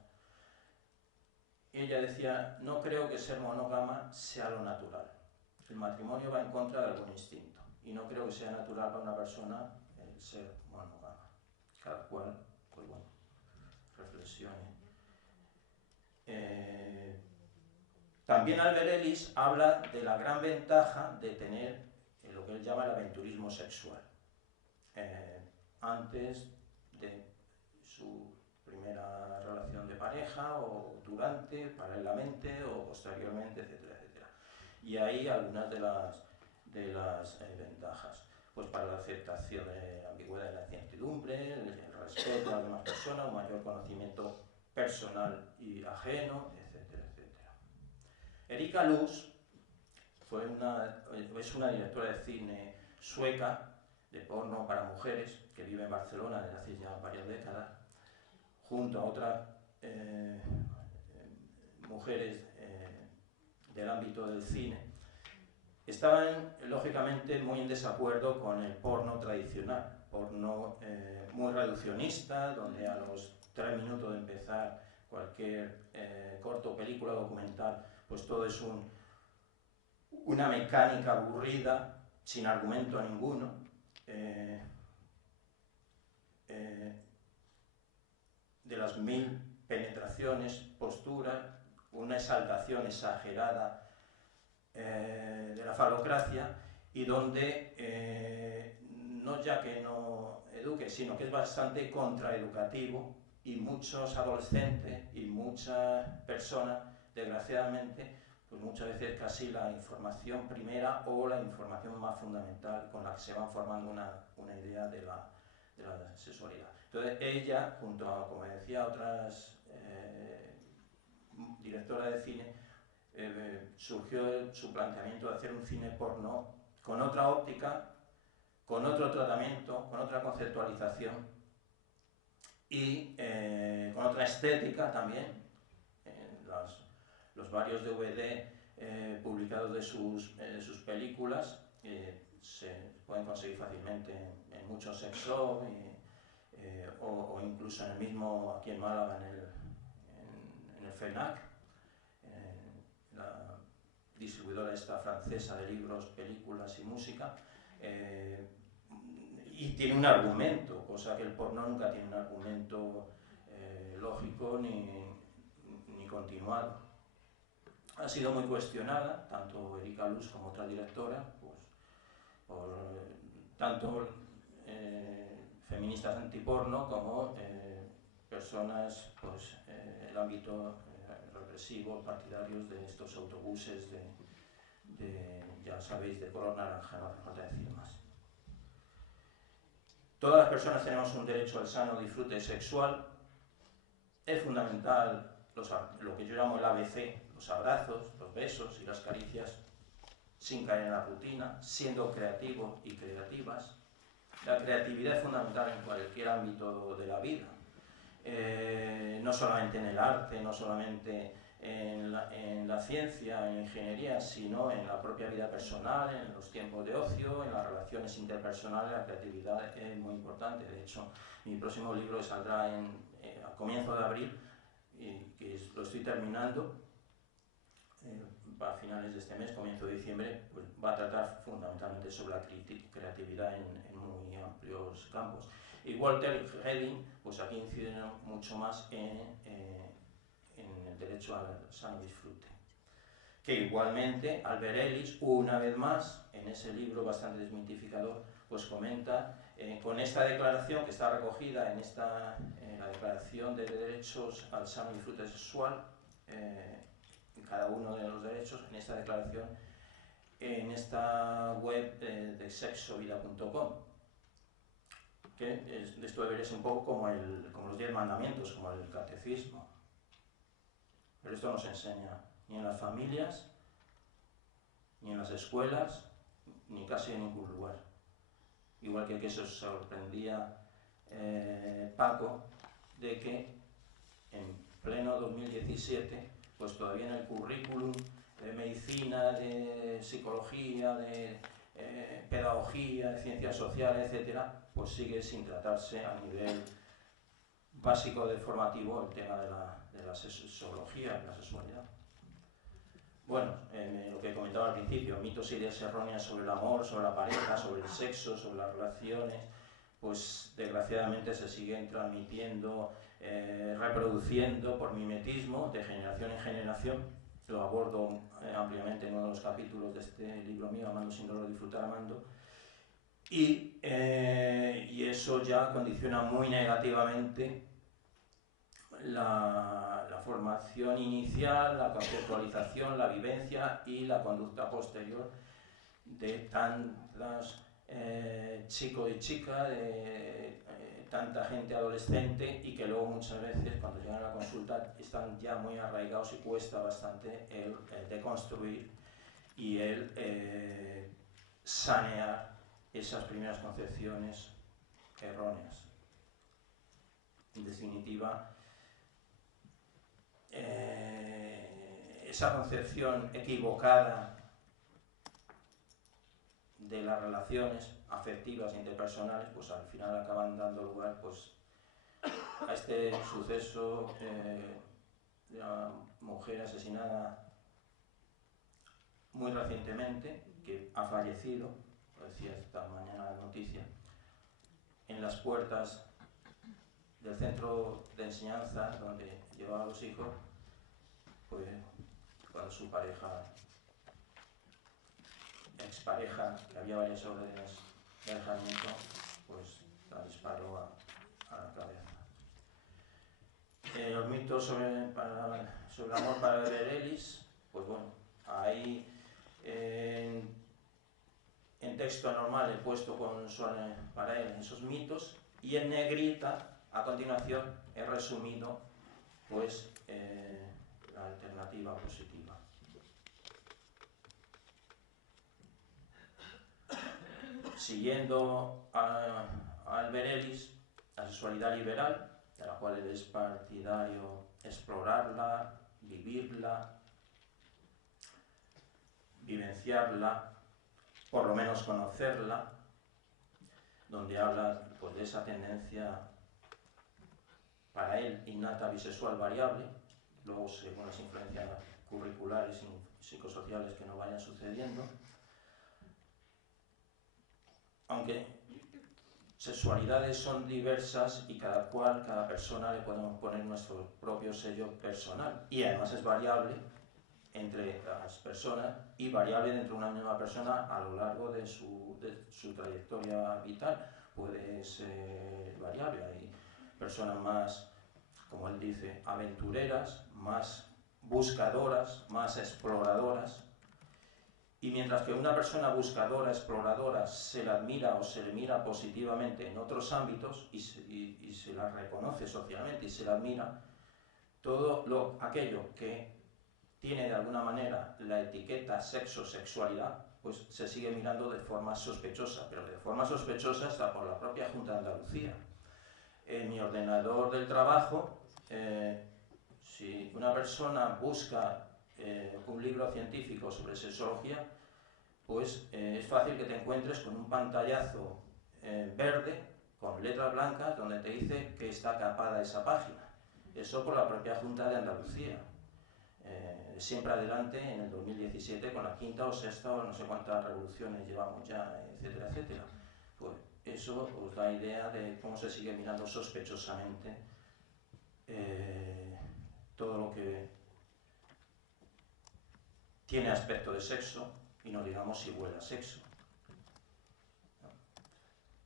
ella decía: no creo que ser monógama sea lo natural. El matrimonio va en contra de algún instinto, y no creo que sea natural para una persona el ser monógama. Cada cual, pues bueno, reflexione. También Albert Ellis habla de la gran ventaja de tener lo que él llama el aventurismo sexual, antes de su primera relación de pareja, o durante, paralelamente o posteriormente, etcétera, etcétera. Y ahí algunas de las ventajas, pues para la aceptación de la ambigüedad y la incertidumbre, el respeto a las demás personas, un mayor conocimiento personal y ajeno, etcétera, etcétera. Erika Lust es una directora de cine sueca, de porno para mujeres, que vive en Barcelona desde hace ya varias décadas, junto a otras mujeres del ámbito del cine. Estaban, lógicamente, muy en desacuerdo con el porno tradicional, porno muy reduccionista, donde a los 3 minutos de empezar cualquier corto, película, documental, pues todo es una mecánica aburrida, sin argumento ninguno, de las 1000 penetraciones, posturas, una exaltación exagerada de la falocracia, y donde no ya que no eduque, sino que es bastante contraeducativo, y muchos adolescentes y muchas personas, desgraciadamente, pues muchas veces casi la información primera o la información más fundamental con la que se van formando una idea de la sexualidad. Entonces ella, junto a, como decía, otras directoras de cine, surgió su planteamiento de hacer un cine porno con otra óptica, con otro tratamiento, con otra conceptualización y con otra estética también. Los varios DVD publicados de sus películas se pueden conseguir fácilmente en muchos sex shop o incluso en el mismo, aquí en Málaga, en el FENAC, la distribuidora esta francesa de libros, películas y música, y tiene un argumento, cosa que el porno nunca tiene un argumento lógico ni continuado. Ha sido muy cuestionada, tanto Erika Luz como otra directora, pues, por tanto feministas antiporno como personas, pues, el ámbito represivo, partidarios de estos autobuses ya sabéis, de color naranja, no hace falta decir más. Todas las personas tenemos un derecho al sano disfrute sexual. Es fundamental lo que yo llamo el ABC, los abrazos, los besos y las caricias, sin caer en la rutina, siendo creativos y creativas. La creatividad es fundamental en cualquier ámbito de la vida, no solamente en el arte, no solamente en la ciencia, en la ingeniería, sino en la propia vida personal, en los tiempos de ocio, en las relaciones interpersonales. La creatividad es muy importante. De hecho, mi próximo libro saldrá a comienzos de abril, que lo estoy terminando, a finales de este mes, comienzo de diciembre, pues va a tratar fundamentalmente sobre la creatividad en muy amplios campos. Y Walter Redding, pues aquí incide mucho más en el derecho al sano disfrute. Que igualmente Albert Ellis, una vez más, en ese libro bastante desmitificador, pues comenta con esta declaración que está recogida en la Declaración de Derechos al Sano Disfrute Sexual, cada uno de los derechos, en esta declaración, en esta web de sexovida.com, que esto debería ser un poco como los 10 mandamientos, como el catecismo. Pero esto no se enseña ni en las familias, ni en las escuelas, ni casi en ningún lugar. Igual que se sorprendía Paco de que en pleno 2017, pues todavía en el currículum de medicina, de psicología, de pedagogía, de ciencias sociales, etcétera, pues sigue sin tratarse a nivel básico de formativo el tema de la sexología, la sexualidad. Bueno, lo que comentaba al principio, mitos e ideas erróneas sobre el amor, sobre la pareja, sobre el sexo, sobre las relaciones, pues desgraciadamente se siguen transmitiendo, reproduciendo por mimetismo de generación en generación. Lo abordo ampliamente en uno de los capítulos de este libro mío, Amando sin dolor, disfrutar amando. Y eso ya condiciona muy negativamente la formación inicial, la conceptualización, la vivencia y la conducta posterior de tantas chicos y chicas, de tanta gente adolescente, y que luego muchas veces cuando llegan a la consulta están ya muy arraigados y cuesta bastante el deconstruir y el sanear esas primeras concepciones erróneas. En definitiva, esa concepción equivocada de las relaciones afectivas e interpersonales, pues al final acaban dando lugar, pues, a este suceso de una mujer asesinada muy recientemente, que ha fallecido, lo decía esta mañana la noticia, en las puertas del centro de enseñanza donde llevaba a los hijos, pues cuando su pareja, expareja, que había varias órdenes de alejamiento, pues la disparó a la cabeza. Los mitos sobre el amor para Albert Ellis, pues bueno, ahí en texto normal he puesto para él esos mitos, y en negrita A continuación he resumido pues la alternativa positiva. Siguiendo a Albert Ellis, la sexualidad liberal, de la cual él es partidario, explorarla, vivirla, vivenciarla, por lo menos conocerla, donde habla pues, de esa tendencia para él innata bisexual variable, luego según las influencias curriculares y psicosociales que nos vayan sucediendo, aunque sexualidades son diversas y cada persona le podemos poner nuestro propio sello personal, y además es variable entre las personas y variable dentro de una misma persona a lo largo de su trayectoria vital. Puede ser variable, hay personas más, como él dice, aventureras, más buscadoras, más exploradoras, y mientras que una persona buscadora, exploradora, se la admira o se le mira positivamente en otros ámbitos y se la reconoce socialmente y se la admira, todo aquello que tiene de alguna manera la etiqueta sexo-sexualidad, pues se sigue mirando de forma sospechosa, pero de forma sospechosa hasta por la propia Junta de Andalucía. En mi ordenador del trabajo, si una persona busca un libro científico sobre sexología, pues es fácil que te encuentres con un pantallazo verde con letras blancas donde te dice que está capada esa página. Eso por la propia Junta de Andalucía. Siempre adelante en el 2017 con la quinta o sexta o no sé cuántas revoluciones llevamos ya, etcétera, etcétera. Pues eso os da idea de cómo se sigue mirando sospechosamente todo lo que tiene aspecto de sexo, y no digamos si huele a sexo.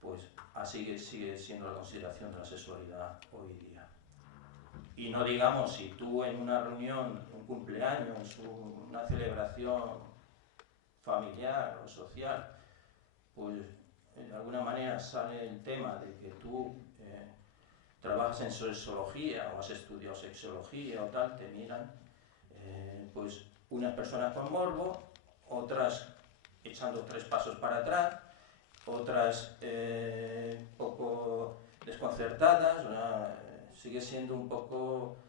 Pues así sigue siendo la consideración de la sexualidad hoy día. Y no digamos si tú en una reunión, un cumpleaños, una celebración familiar o social, pues de alguna manera sale el tema de que tú trabajas en sexología o has estudiado sexología o tal, te miran pues unas personas con morbo, otras echando 3 pasos para atrás, otras poco desconcertadas, sigue siendo un poco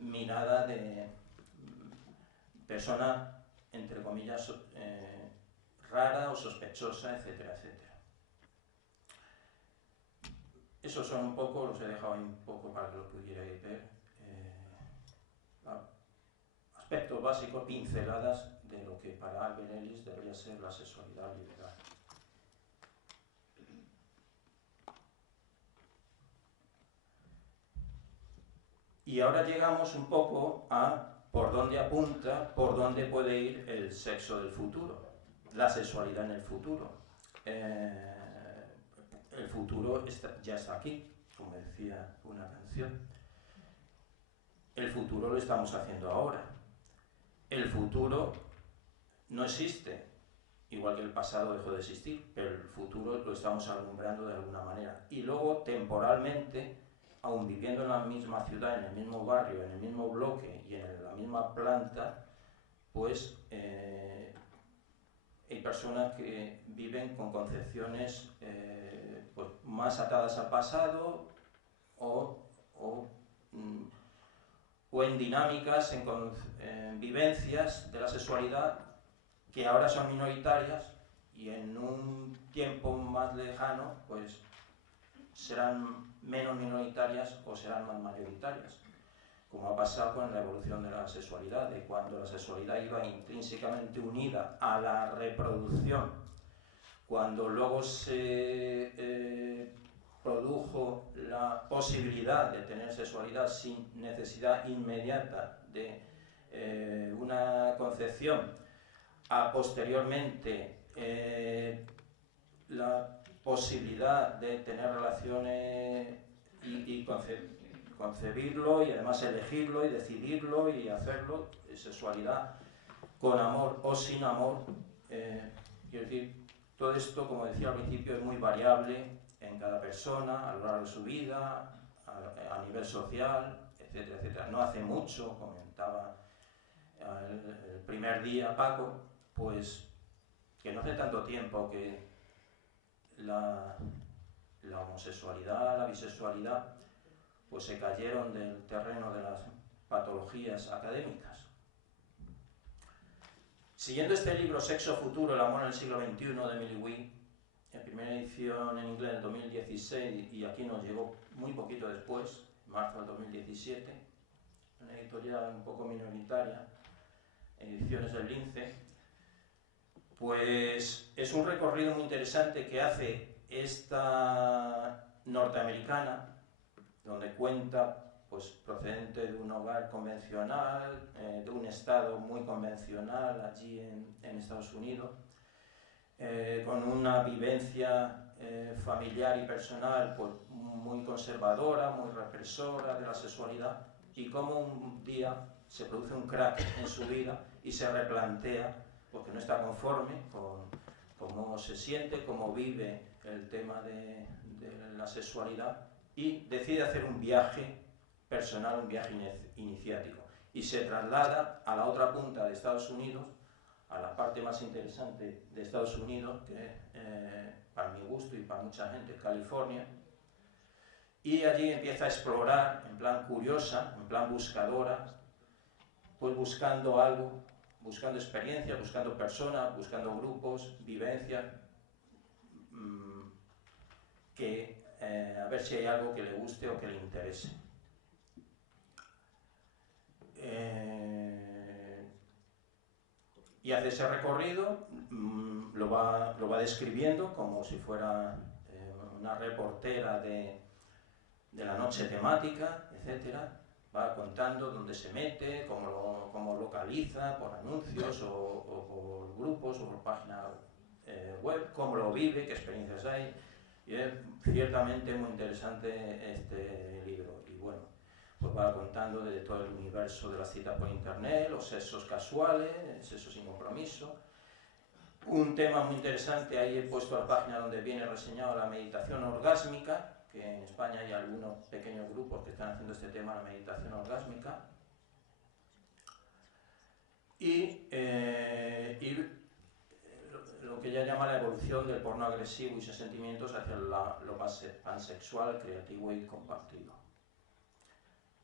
mirada de persona, entre comillas, rara o sospechosa, etcétera, etcétera. Esos son un poco, los he dejado ahí un poco para que lo pudierais ver, aspectos básicos, pinceladas de lo que para Albert Ellis debería ser la sexualidad liberal. Y ahora llegamos un poco a por dónde apunta, por dónde puede ir el sexo del futuro, la sexualidad en el futuro. El futuro ya está aquí, como decía una canción. El futuro lo estamos haciendo ahora. El futuro no existe, igual que el pasado dejó de existir, pero el futuro lo estamos alumbrando de alguna manera. Y luego, temporalmente, aun viviendo en la misma ciudad, en el mismo barrio, en el mismo bloque y en la misma planta, pues hay personas que viven con concepciones pues, más atadas al pasado o en dinámicas, en vivencias de la sexualidad que ahora son minoritarias y en un tiempo más lejano pues serán menos minoritarias o serán más mayoritarias, como ha pasado con la evolución de la sexualidad, de cuando la sexualidad iba intrínsecamente unida a la reproducción, cuando luego se produjo la posibilidad de tener sexualidad sin necesidad inmediata de una concepción, a posteriormente la posibilidad de tener relaciones y concebirlo y además elegirlo y decidirlo y hacerlo, sexualidad con amor o sin amor, quiero decir, todo esto, como decía al principio, es muy variable en cada persona a lo largo de su vida, a nivel social, etcétera, etcétera. No hace mucho, comentaba el primer día Paco, pues que no hace tanto tiempo que la homosexualidad, la bisexualidad, pues se cayeron del terreno de las patologías académicas. Siguiendo este libro, Sexo Futuro, el amor en el siglo XXI, de Emily Wee, en primera edición en inglés en 2016 y aquí nos llegó muy poquito después, marzo del 2017, una editorial un poco minoritaria, Ediciones del Lince, pues es un recorrido muy interesante que hace esta norteamericana, donde cuenta, pues procedente de un hogar convencional, de un estado muy convencional allí en Estados Unidos, con una vivencia familiar y personal pues, muy conservadora, muy represora de la sexualidad, y cómo un día se produce un crack en su vida y se replantea, porque no está conforme con cómo se siente, cómo vive el tema de la sexualidad, y decide hacer un viaje personal, un viaje iniciático, y se traslada a la otra punta de Estados Unidos, a la parte más interesante de Estados Unidos, que para mi gusto y para mucha gente, California, y allí empieza a explorar en plan curiosa, en plan buscadora, pues buscando algo, buscando experiencias, buscando personas, buscando grupos, vivencias, a ver si hay algo que le guste o que le interese. Y hace ese recorrido, lo va describiendo como si fuera una reportera de la noche temática, etcétera. Va contando dónde se mete, cómo localiza, por anuncios o por grupos o por página web, cómo lo vive, qué experiencias hay. Y es ciertamente muy interesante este libro. Y bueno, pues va contando de todo el universo de las citas por internet, los sexos casuales, el sexo sin compromiso. Un tema muy interesante, ahí he puesto la página donde viene reseñado la meditación orgásmica, que en España hay algunos pequeños grupos que están haciendo este tema, la meditación orgásmica. Y lo que ella llama la evolución del porno agresivo y sus sentimientos hacia lo pansexual, creativo y compartido.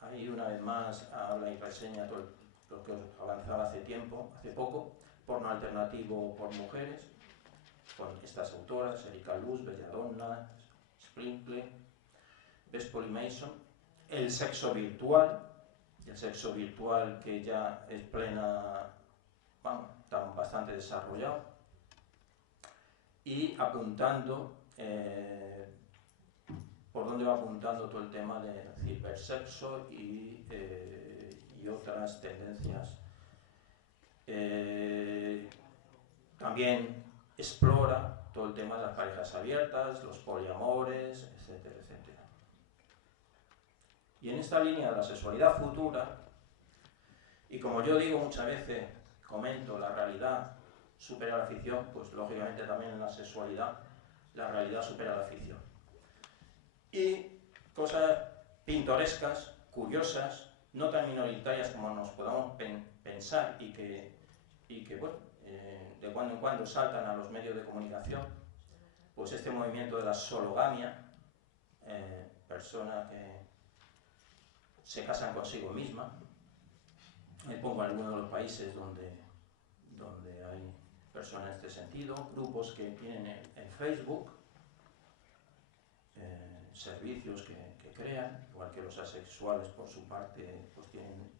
Ahí una vez más habla y reseña todo lo que os avanzaba hace poco, porno alternativo por mujeres, con estas autoras, Erika Luz, Belladonna, Sprinkle, Bess Polly Mason, el sexo virtual que ya es plena, bueno, está bastante desarrollado, y apuntando por dónde va apuntando todo el tema de cibersexo y otras tendencias. También explora todo el tema de las parejas abiertas, los poliamores, etcétera, etcétera. Y en esta línea de la sexualidad futura, y como yo digo muchas veces, comento, la realidad supera la ficción, pues lógicamente también en la sexualidad la realidad supera la ficción. Y cosas pintorescas, curiosas, no tan minoritarias como nos podamos pensar y que bueno, de cuando en cuando saltan a los medios de comunicación, pues este movimiento de la sologamia, personas que se casan consigo misma. Me pongo algunos de los países donde hay personas en este sentido, grupos que tienen en Facebook, servicios que crean, igual que los asexuales por su parte, pues tienen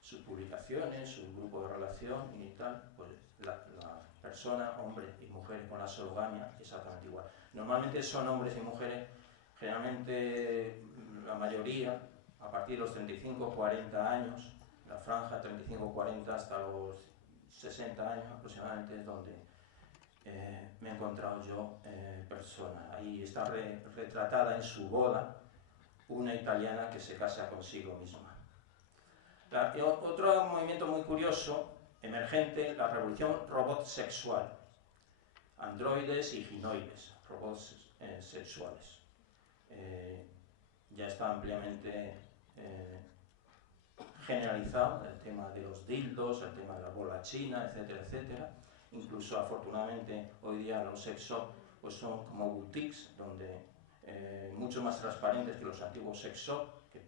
sus publicaciones, su grupo de relación y tal, pues la persona, hombre y mujer con la sologamia, exactamente igual. Normalmente son hombres y mujeres, generalmente la mayoría, a partir de los 35-40 años, la franja 35-40 hasta los 60 años aproximadamente es donde me he encontrado yo persona. Ahí está retratada en su boda una italiana que se casa consigo misma. Otro movimiento muy curioso, emergente, la revolución robot sexual. Androides y ginoides, robots sexuales. Ya está ampliamente generalizado el tema de los dildos, el tema de la bola china, etcétera, etcétera. Incluso, afortunadamente, hoy día los sex shop pues son como boutiques, donde mucho más transparentes que los antiguos sex shop, que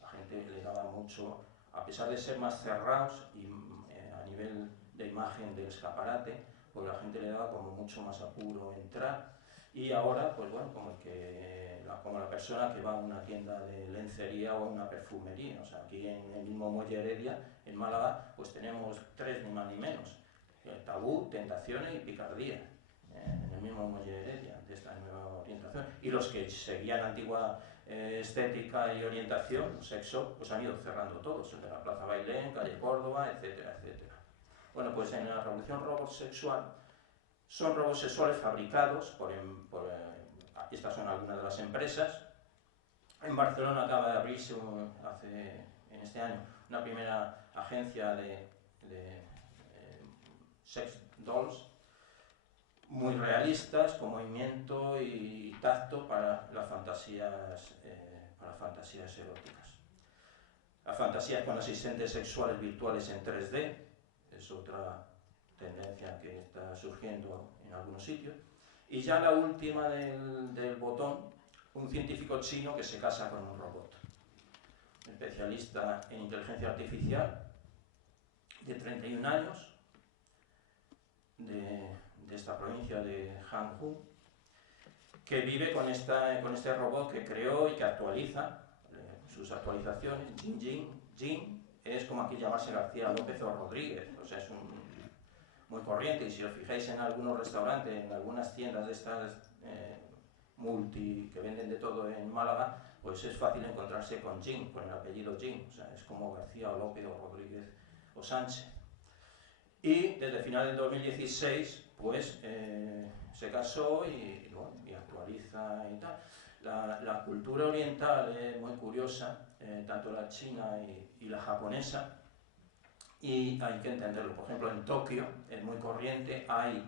la gente le daba mucho, a pesar de ser más cerrados y a nivel de imagen del escaparate, pues la gente le daba como mucho más apuro entrar. Y ahora, pues bueno, como la persona que va a una tienda de lencería o a una perfumería. O sea, aquí en el mismo Muelle Heredia, en Málaga, pues tenemos 3 ni más ni menos. Tabú, Tentaciones y Picardía, en el mismo Muelle Heredia, de esta nueva orientación. Y los que seguían antigua estética y orientación, sex shop, pues han ido cerrando todos, el de la Plaza Bailén, Calle Córdoba, etcétera, etcétera. Bueno, pues en la revolución robot sexual, son robots sexuales fabricados estas son algunas de las empresas. En Barcelona acaba de abrirse en este año una primera agencia de sex dolls muy realistas, con movimiento y tacto para las fantasías eróticas. Las fantasías con asistentes sexuales virtuales en 3D es otra tendencia que está surgiendo en algunos sitios. Y ya la última del botón, un científico chino que se casa con un robot. Especialista en inteligencia artificial, de 31 años, de esta provincia de Hanhu, que vive con este robot que creó y que actualiza sus actualizaciones. Jin es como aquí llamarse García López o Rodríguez, o sea, es muy corriente, y si os fijáis en algunos restaurantes, en algunas tiendas de estas multi que venden de todo en Málaga, pues es fácil encontrarse con Jin, con el apellido Jin, o sea, es como García o López o Rodríguez o Sánchez. Y desde final del 2016, pues se casó y actualiza y tal. La cultura oriental es muy curiosa, tanto la china y la japonesa, y hay que entenderlo. Por ejemplo, en Tokio es muy corriente, hay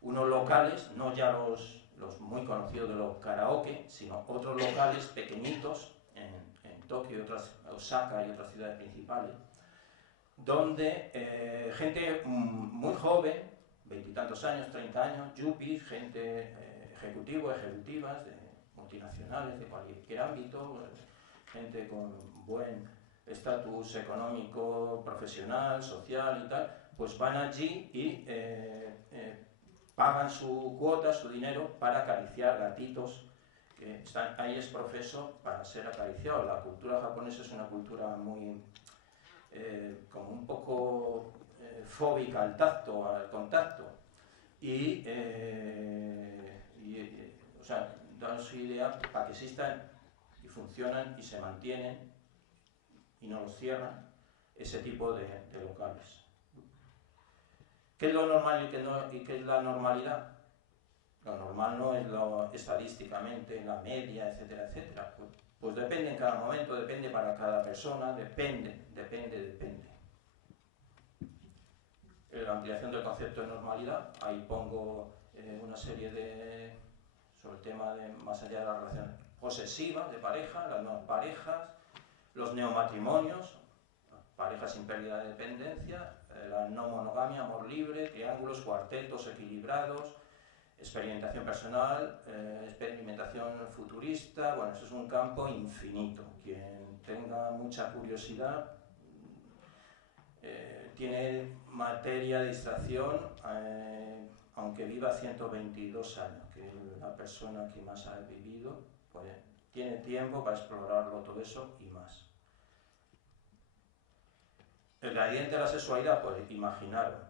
unos locales, no ya los muy conocidos de los karaoke, sino otros locales pequeñitos en Tokio, Osaka y otras ciudades principales, donde gente muy joven, 20 y tantos años, 30 años, yuppies, gente ejecutivas de multinacionales de cualquier ámbito, gente con buen estatus económico, profesional, social y tal, pues van allí y pagan su cuota, su dinero, para acariciar gatitos que están ahí es profeso para ser acariciados. La cultura japonesa es una cultura muy como un poco fóbica al tacto, al contacto, y o sea, daos idea, para que existan y funcionan y se mantienen y no los cierran ese tipo de locales. ¿Qué es lo normal y qué es la normalidad? Lo normal no es estadísticamente la media, etcétera, etcétera. Pues depende en cada momento, depende para cada persona, depende. La ampliación del concepto de normalidad, ahí pongo una serie sobre el tema de más allá de la relación posesiva de pareja, las nuevas parejas, los neomatrimonios, parejas sin pérdida de dependencia, la no monogamia, amor libre, triángulos, cuartetos equilibrados, experimentación personal, experimentación futurista. Bueno, eso es un campo infinito. Quien tenga mucha curiosidad tiene materia de distracción, aunque viva 122 años, que es la persona que más ha vivido, pues tiene tiempo para explorarlo todo eso y más. El gradiente de la sexualidad, pues imaginaros.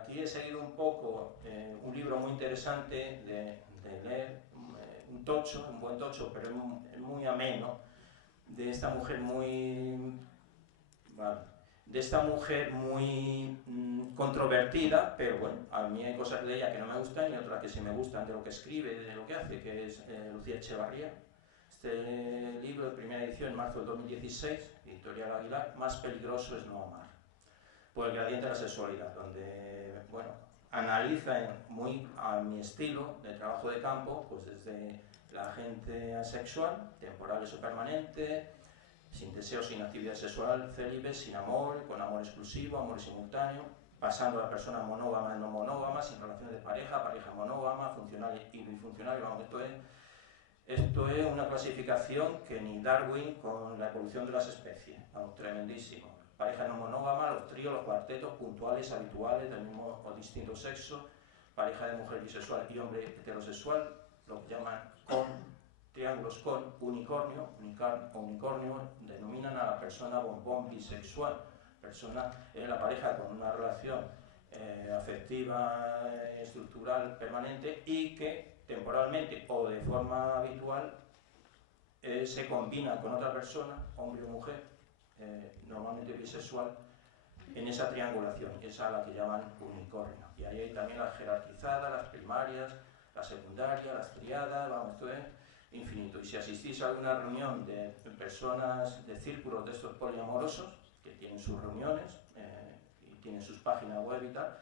Aquí he seguido un poco un libro muy interesante de leer, un buen tocho, pero es muy ameno, de esta mujer muy controvertida, pero bueno, a mí hay cosas de ella que no me gustan y otras que sí me gustan de lo que escribe, de lo que hace, que es Lucía Echevarría. Este libro de primera edición en marzo del 2016, editorial Aguilar, Más peligroso es no amar. Por el gradiente de la sexualidad, donde, bueno, analiza muy a mi estilo de trabajo de campo, pues desde la gente asexual, temporales o permanente, sin deseo, sin actividad sexual, célibe, sin amor, con amor exclusivo, amor simultáneo, pasando a la persona monógama y no monógama, sin relaciones de pareja, pareja monógama, funcional y bifuncional. Vamos, esto es una clasificación que ni Darwin con la evolución de las especies. Vamos, tremendísimo. Pareja no monógama, los tríos, los cuartetos, puntuales, habituales, del mismo o distinto sexo, pareja de mujer bisexual y hombre heterosexual, lo que llaman triángulos con unicornio, denominan a la persona bombón bisexual, persona en la pareja con una relación afectiva, estructural, permanente y que temporalmente o de forma habitual se combina con otra persona, hombre o mujer, normalmente bisexual, en esa triangulación, esa a la que llaman unicornio. Y ahí hay también las jerarquizadas, las primarias, las secundarias, las triadas, vamos, esto es infinito. Y si asistís a alguna reunión de personas, de círculos de estos poliamorosos, que tienen sus reuniones y tienen sus páginas web y tal,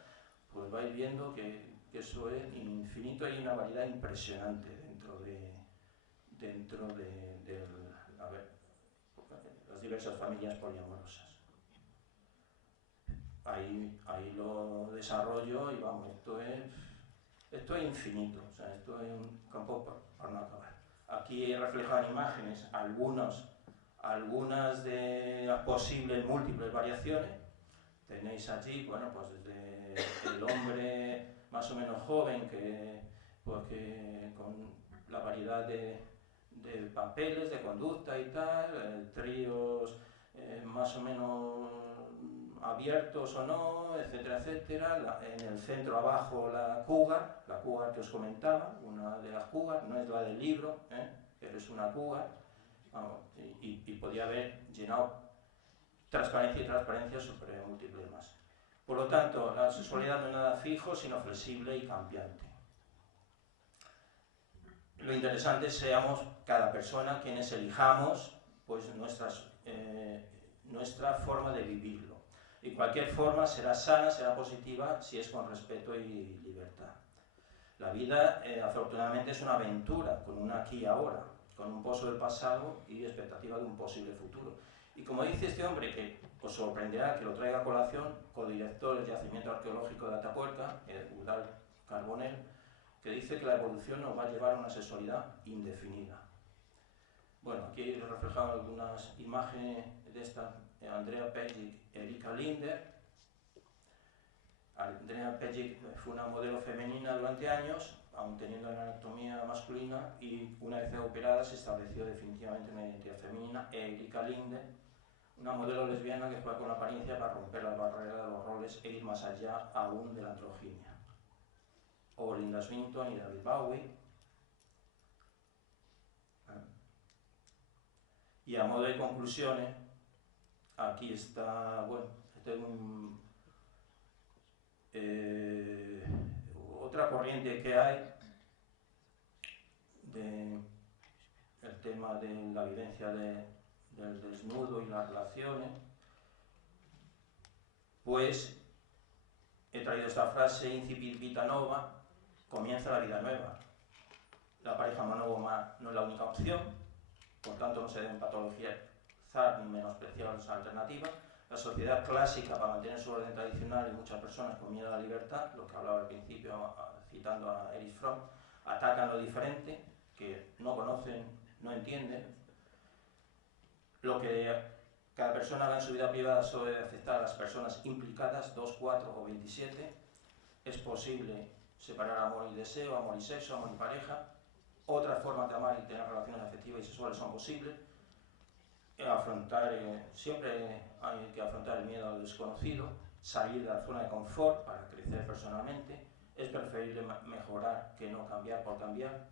pues vais viendo que eso es infinito. Hay una variedad impresionante dentro de las diversas familias poliamorosas. Ahí lo desarrollo y vamos, esto es infinito, o sea, esto es un campo para no acabar. Aquí he reflejado en imágenes algunas de las posibles múltiples variaciones. Tenéis allí, bueno, pues desde el hombre más o menos joven que con la variedad de papeles, de conducta y tal, tríos más o menos abiertos o no, etcétera, etcétera. En el centro abajo la cougar que os comentaba, una de las cougar, no es la del libro, pero es una cougar, vamos, y podía haber llenado transparencia y transparencia sobre múltiples más. Por lo tanto, la sexualidad no es nada fijo, sino flexible y cambiante. Lo interesante es seamos cada persona quienes elijamos pues nuestra forma de vivirlo. Y cualquier forma será sana, será positiva si es con respeto y libertad. La vida, afortunadamente, es una aventura con un aquí y ahora, con un pozo del pasado y expectativa de un posible futuro. Y como dice este hombre, que os sorprenderá que lo traiga a colación, codirector del Yacimiento Arqueológico de Atapuerca, Udal Carbonell, que dice que la evolución nos va a llevar a una sexualidad indefinida. Bueno, aquí he reflejado algunas imágenes de esta Andrea Pejic, Erika Linder. Andrea Pejic fue una modelo femenina durante años, aun teniendo la anatomía masculina, y una vez operada se estableció definitivamente una identidad femenina. Erika Linder, una modelo lesbiana que juega con la apariencia para romper las barreras de los roles e ir más allá aún de la androginia. O Linda Swinton y David Bowie. Y a modo de conclusiones, aquí está, bueno, este es otra corriente que hay el tema de la vivencia del desnudo y las relaciones. Pues he traído esta frase: incipit vita nova, comienza la vida nueva. La pareja monógama no es la única opción, por tanto no se deben patologizar ni menospreciar las alternativas. La sociedad clásica, para mantener su orden tradicional, y muchas personas con miedo a la libertad, lo que hablaba al principio citando a Erich Fromm, atacan lo diferente, que no conocen, no entienden. Lo que cada persona haga en su vida privada solo debe aceptar a las personas implicadas, 2, 4 o 27. Es posible separar amor y deseo, amor y sexo, amor y pareja. Otras formas de amar y tener relaciones afectivas y sexuales son posibles. Siempre hay que afrontar el miedo al desconocido, salir de la zona de confort para crecer personalmente. Es preferible mejorar que no cambiar por cambiar.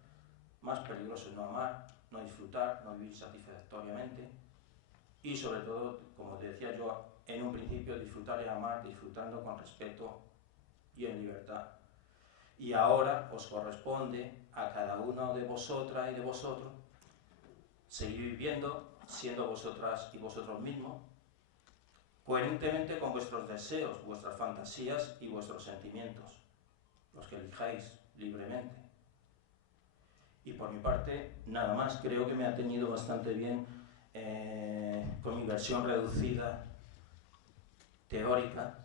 Más peligroso es no amar, no disfrutar, no vivir satisfactoriamente. Y sobre todo, como te decía yo en un principio, disfrutar y amar, disfrutando con respeto y en libertad. Y ahora os corresponde a cada uno de vosotras y de vosotros seguir viviendo, siendo vosotras y vosotros mismos, coherentemente con vuestros deseos, vuestras fantasías y vuestros sentimientos, los que elijáis libremente. Y por mi parte, nada más, creo que me ha tenido bastante bien con mi versión reducida teórica,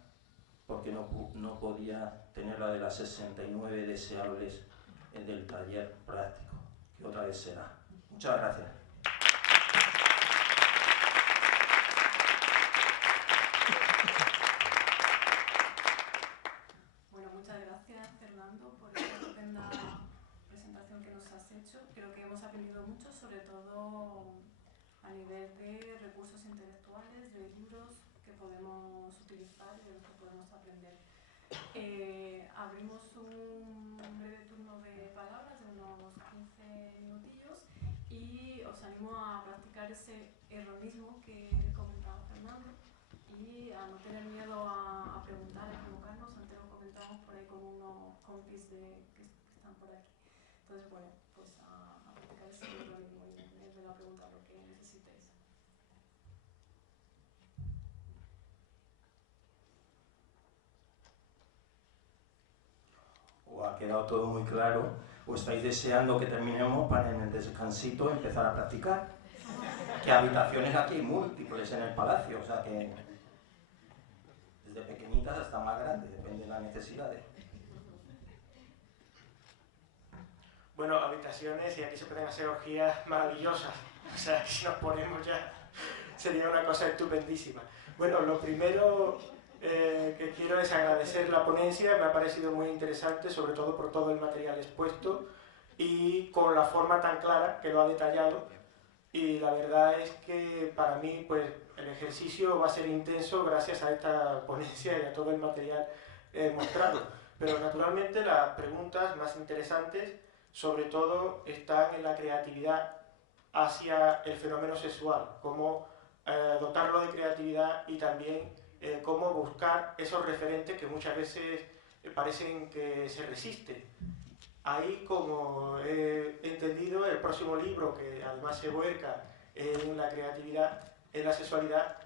porque no podía tener la de las 69 deseables del taller práctico, que otra vez será. Muchas gracias. Bueno, muchas gracias, Fernando, por esta estupenda presentación que nos has hecho. Creo que hemos aprendido mucho, sobre todo a nivel de recursos intelectuales, de libros que podemos utilizar y de los que podemos aprender. Abrimos un breve turno de palabras de unos 15 minutillos y os animo a practicar ese erronismo que comentaba Fernando y a no tener miedo a preguntar, a equivocarnos. Antes lo comentábamos por ahí con unos compis que están por aquí. Entonces, bueno, pues a practicar ese erronismo y de la pregunta lo que necesitéis. ¿O ha quedado todo muy claro? ¿O estáis deseando que terminemos para en el descansito empezar a practicar? Que habitaciones aquí hay múltiples en el palacio, o sea que desde pequeñitas hasta más grandes, depende de las necesidades. Bueno, habitaciones y aquí se pueden hacer orgías maravillosas, o sea, si nos ponemos ya sería una cosa estupendísima. Bueno, lo primero que quiero es agradecer la ponencia, me ha parecido muy interesante, sobre todo por todo el material expuesto y con la forma tan clara que lo ha detallado. Y la verdad es que para mí pues, el ejercicio va a ser intenso gracias a esta ponencia y a todo el material mostrado. Pero naturalmente las preguntas más interesantes sobre todo están en la creatividad hacia el fenómeno sexual, cómo dotarlo de creatividad y también cómo buscar esos referentes que muchas veces parecen que se resisten. Ahí, como he entendido, el próximo libro, que además se vuelca en la creatividad, en la sexualidad,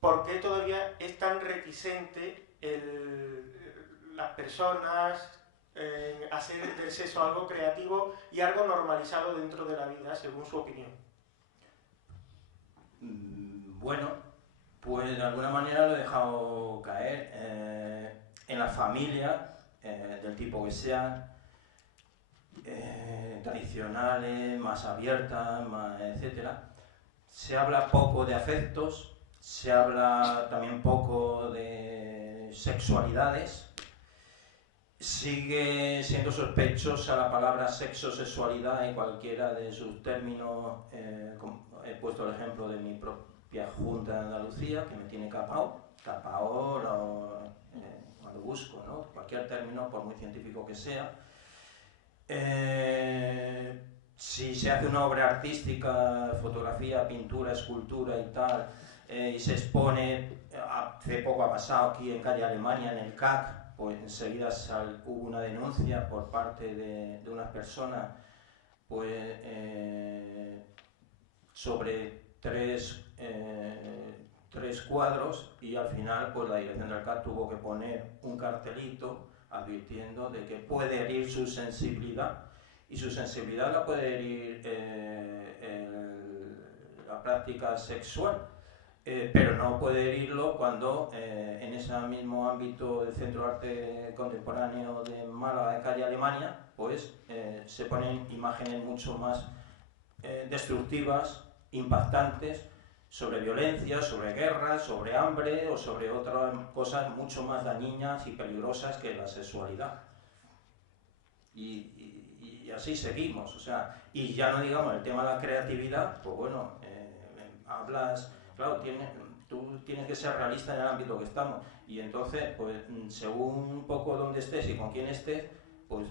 ¿por qué todavía es tan reticente las personas en hacer del sexo algo creativo y algo normalizado dentro de la vida, según su opinión? Bueno, pues de alguna manera lo he dejado caer. En la familia, del tipo que sea, tradicionales, más abiertas, más etcétera, se habla poco de afectos, se habla también poco de sexualidades. Sigue siendo sospechosa la palabra sexo-sexualidad en cualquiera de sus términos. He puesto el ejemplo de mi propia Junta de Andalucía, que me tiene capao cuando busco, ¿no? Cualquier término, por muy científico que sea. Si se hace una obra artística, fotografía, pintura, escultura y tal, y se expone, hace poco ha pasado aquí en calle Alemania, en el CAC, pues enseguida hubo una denuncia por parte de unas personas pues, sobre tres cuadros, y al final pues, la dirección del CAC tuvo que poner un cartelito advirtiendo de que puede herir su sensibilidad, y su sensibilidad la puede herir la práctica sexual. Pero no puede herirlo cuando en ese mismo ámbito del Centro de Arte Contemporáneo de Málaga, de calle Alemania, pues se ponen imágenes mucho más destructivas, impactantes, sobre violencia, sobre guerra, sobre hambre o sobre otras cosas mucho más dañinas y peligrosas que la sexualidad. Y así seguimos, o sea, y ya no digamos el tema de la creatividad, pues bueno, hablas... Claro, tú tienes que ser realista en el ámbito que estamos, y entonces, pues, según un poco dónde estés y con quién estés, pues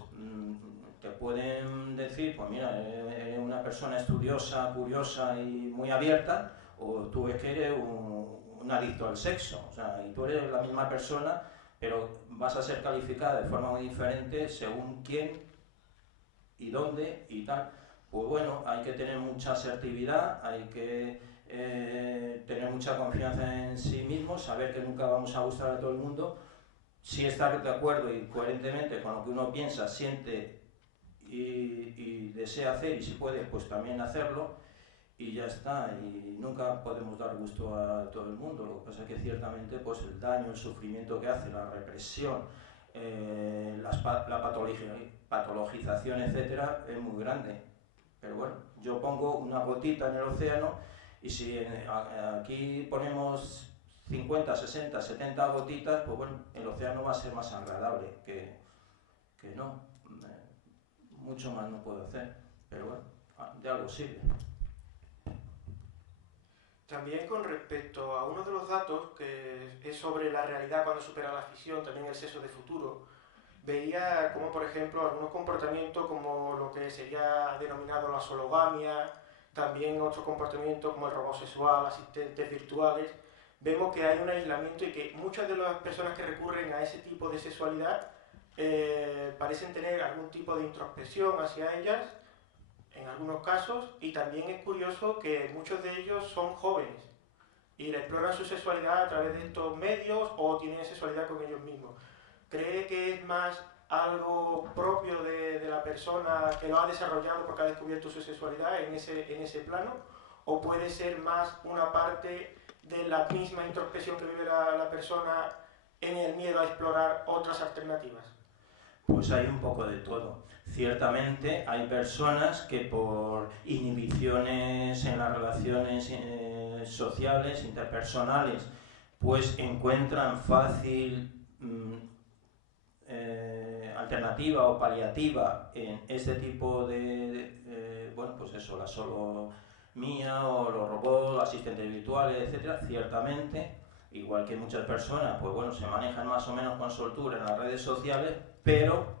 te pueden decir, pues mira, eres una persona estudiosa, curiosa y muy abierta, o tú es que eres un adicto al sexo, o sea, y tú eres la misma persona, pero vas a ser calificada de forma muy diferente según quién y dónde y tal. Pues bueno, hay que tener mucha asertividad, hay que tener mucha confianza en sí mismo, saber que nunca vamos a gustar a todo el mundo, si está de acuerdo y coherentemente con lo que uno piensa, siente y desea hacer, y si puede, pues también hacerlo, y ya está. Y nunca podemos dar gusto a todo el mundo. Lo que pasa es que ciertamente pues el daño, el sufrimiento que hace, la represión, la patologización, etcétera, es muy grande. Pero bueno, yo pongo una gotita en el océano, y si aquí ponemos 50, 60, 70 gotitas, pues bueno, el océano va a ser más agradable que no. Mucho más no puedo hacer, pero bueno, de algo sirve. También con respecto a uno de los datos, que es sobre la realidad cuando supera la ficción, también el sesgo de futuro, veía como, por ejemplo, algunos comportamientos como lo que sería denominado la sologamia, también otros comportamientos como el robot sexual, asistentes virtuales. Vemos que hay un aislamiento y que muchas de las personas que recurren a ese tipo de sexualidad parecen tener algún tipo de introspección hacia ellas, en algunos casos, y también es curioso que muchos de ellos son jóvenes y exploran su sexualidad a través de estos medios o tienen sexualidad con ellos mismos. ¿Cree que es más algo propio de la persona que lo ha desarrollado porque ha descubierto su sexualidad en ese plano? ¿O puede ser más una parte de la misma introspección que vive la persona en el miedo a explorar otras alternativas? Pues hay un poco de todo. Ciertamente hay personas que por inhibiciones en las relaciones sociales, interpersonales, pues encuentran fácil alternativa o paliativa en este tipo bueno, pues eso, la solomía o los robots, asistentes virtuales, etcétera. Ciertamente, igual que muchas personas, pues bueno, se manejan más o menos con soltura en las redes sociales, pero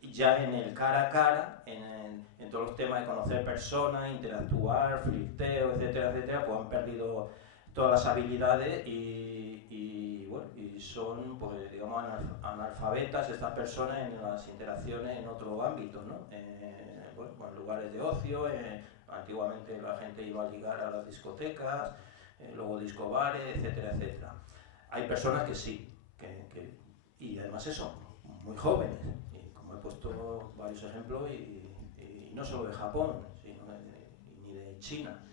ya en el cara a cara, en todos los temas de conocer personas, interactuar, flirteo, etcétera, etcétera, pues han perdido todas las habilidades y bueno, y son, pues digamos, analfabetas estas personas en las interacciones en otro ámbito, ¿no? Bueno, en lugares de ocio, antiguamente la gente iba a ligar a las discotecas, luego discobares, etcétera, etcétera. Hay personas que sí, y además eso, muy jóvenes. He puesto varios ejemplos y no solo de Japón, sino ni de China,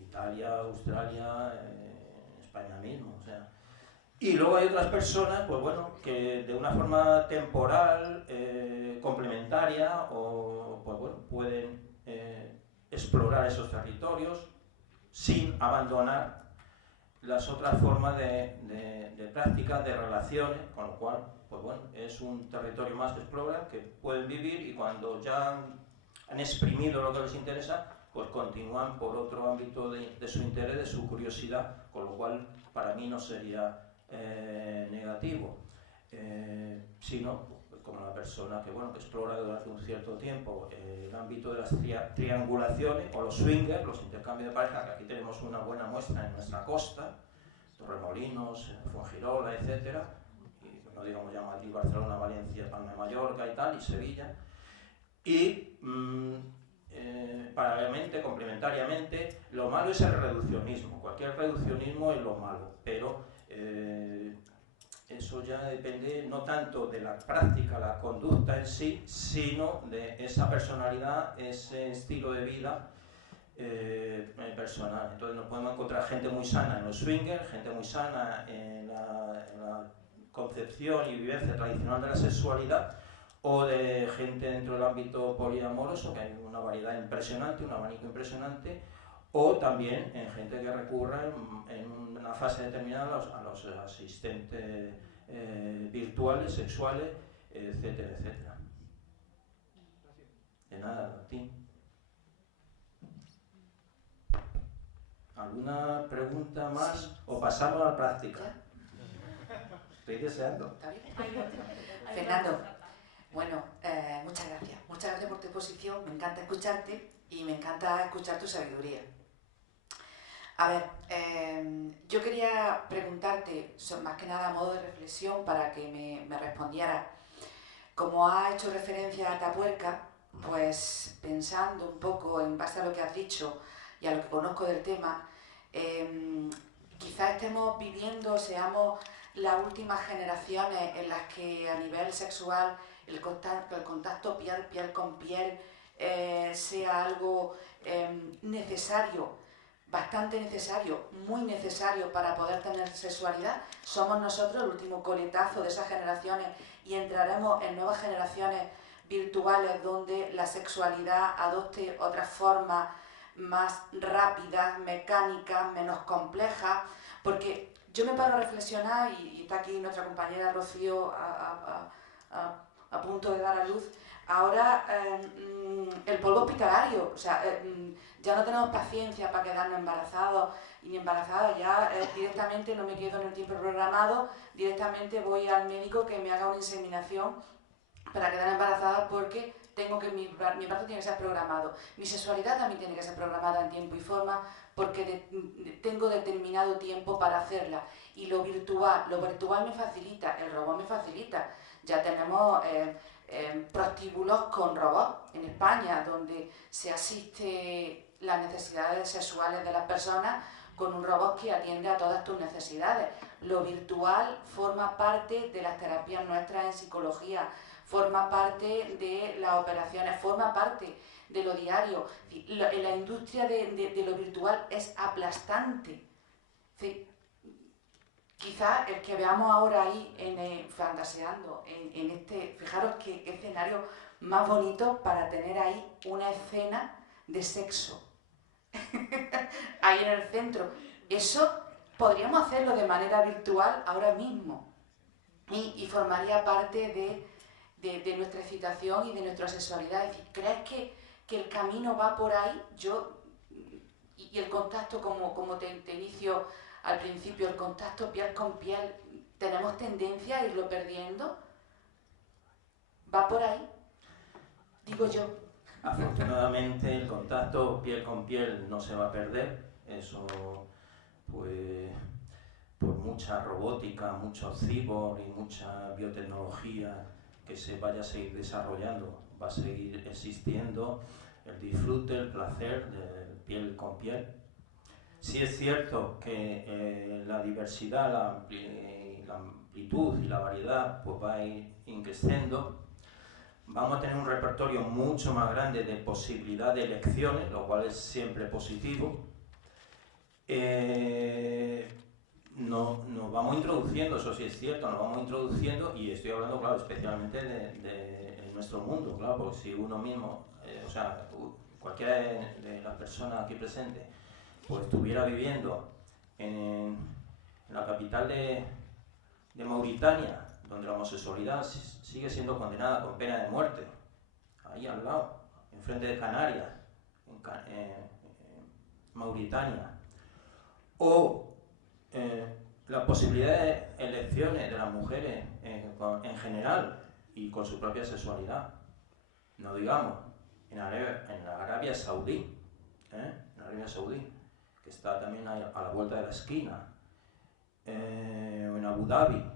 Italia, Australia, España mismo, o sea. Y luego hay otras personas, pues bueno, que de una forma temporal, complementaria, o pues bueno, pueden explorar esos territorios sin abandonar las otras formas de prácticas, de relaciones, con lo cual, pues bueno, es un territorio más que exploran, que pueden vivir, y cuando ya han exprimido lo que les interesa, pues continúan por otro ámbito de su interés, de su curiosidad, con lo cual para mí no sería negativo, sino pues, como la persona que, bueno, que explora durante un cierto tiempo el ámbito de las triangulaciones o los swingers, los intercambios de pareja, que aquí tenemos una buena muestra en nuestra costa, Torremolinos, Fuengirola, etcétera, y no digamos ya Madrid, Barcelona, Valencia, Palma de Mallorca y tal, y Sevilla, y paralelamente, complementariamente, lo malo es el reduccionismo. Cualquier reduccionismo es lo malo, pero eso ya depende no tanto de la práctica, la conducta en sí, sino de esa personalidad, ese estilo de vida personal. Entonces nos podemos encontrar gente muy sana en los swingers, gente muy sana en la concepción y vivencia tradicional de la sexualidad, o de gente dentro del ámbito poliamoroso, que hay una variedad impresionante, un abanico impresionante, o también en gente que recurra en una fase determinada a los asistentes virtuales, sexuales, etcétera, etcétera. De nada, a ti. ¿Alguna pregunta más? Sí. ¿O pasamos a la práctica? Estoy deseando. Fernando, bueno, muchas gracias. Muchas gracias por tu exposición. Me encanta escucharte y me encanta escuchar tu sabiduría. A ver, yo quería preguntarte, más que nada a modo de reflexión, para que me respondieras. Como has hecho referencia a Atapuerca, pues pensando un poco en base a lo que has dicho y a lo que conozco del tema, quizás estemos viviendo, seamos las últimas generaciones en las que a nivel sexual el contacto piel con piel sea algo necesario, bastante necesario, muy necesario para poder tener sexualidad. Somos nosotros el último coletazo de esas generaciones y entraremos en nuevas generaciones virtuales donde la sexualidad adopte otras formas más rápidas, mecánicas, menos complejas, porque yo me paro a reflexionar, y está aquí nuestra compañera Rocío a punto de dar a luz, ahora el polvo hospitalario, o sea, ya no tenemos paciencia para quedarnos embarazados y ni embarazadas, ya directamente no me quedo en el tiempo programado, directamente voy al médico que me haga una inseminación para quedar embarazada porque tengo que mi parto tiene que ser programado. Mi sexualidad también tiene que ser programada en tiempo y forma porque tengo determinado tiempo para hacerla. Y lo virtual me facilita, el robot me facilita. Ya tenemos prostíbulos con robots en España, donde se asiste las necesidades sexuales de las personas con un robot que atiende a todas tus necesidades. Lo virtual forma parte de las terapias nuestras en psicología, forma parte de las operaciones, forma parte de lo diario. La industria de lo virtual es aplastante. ¿Sí? Quizás el que veamos ahora ahí fantaseando en este, fijaros qué escenario más bonito para tener ahí una escena de sexo ahí en el centro. Eso podríamos hacerlo de manera virtual ahora mismo y formaría parte de nuestra excitación y de nuestra sexualidad. Es decir, ¿crees que el camino va por ahí? Y el contacto, como te inicio al principio, el contacto piel con piel, ¿tenemos tendencia a irlo perdiendo? ¿Va por ahí? Digo yo. Afortunadamente el contacto piel con piel no se va a perder, eso pues por mucha robótica, mucho cyborg y mucha biotecnología que se vaya a seguir desarrollando, va a seguir existiendo el disfrute, el placer de piel con piel. Sí es cierto que la diversidad, la amplitud y la variedad pues va a ir creciendo. Vamos a tener un repertorio mucho más grande de posibilidad de elecciones, lo cual es siempre positivo. Nos vamos introduciendo, eso sí es cierto, nos vamos introduciendo, y estoy hablando, claro, especialmente de nuestro mundo, claro, porque si uno mismo, o sea, cualquiera de las personas aquí presentes, pues estuviera viviendo en la capital de Mauritania, donde la homosexualidad sigue siendo condenada con pena de muerte, ahí al lado, enfrente de Canarias, en Mauritania, o la posibilidad de elecciones de las mujeres en general y con su propia sexualidad, no digamos, en Arabia Saudí, en Arabia Saudí, que está también a la vuelta de la esquina, o en Abu Dhabi,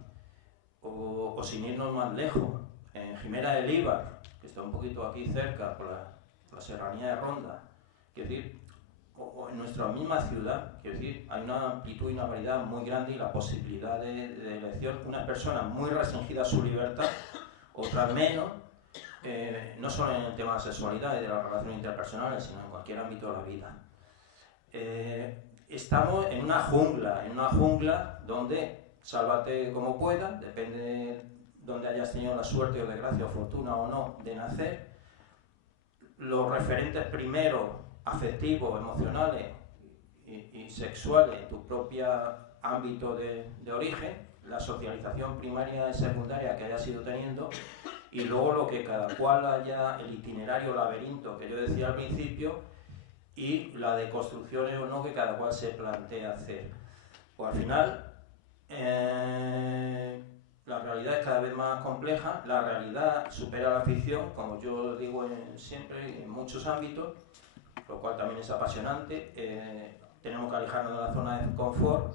o sin irnos más lejos, en Jimena del Líbar, que está un poquito aquí cerca, por la serranía de Ronda, quiero decir, o en nuestra misma ciudad, quiero decir, hay una amplitud y una variedad muy grande y la posibilidad de elección, una persona muy restringida a su libertad, otras menos, no solo en el tema de la sexualidad y de las relaciones interpersonales, sino en cualquier ámbito de la vida. Estamos en una jungla donde sálvate como puedas, depende de donde hayas tenido la suerte o desgracia o fortuna o no de nacer. Los referentes primeros, afectivos, emocionales y sexuales en tu propio ámbito de origen, la socialización primaria y secundaria que hayas ido teniendo, y luego lo que cada cual haya, el itinerario laberinto que yo decía al principio, y la deconstrucción o no que cada cual se plantea hacer. Pues al final la realidad es cada vez más compleja, la realidad supera la ficción, como yo digo siempre en muchos ámbitos, lo cual también es apasionante. Tenemos que alejarnos de la zona de confort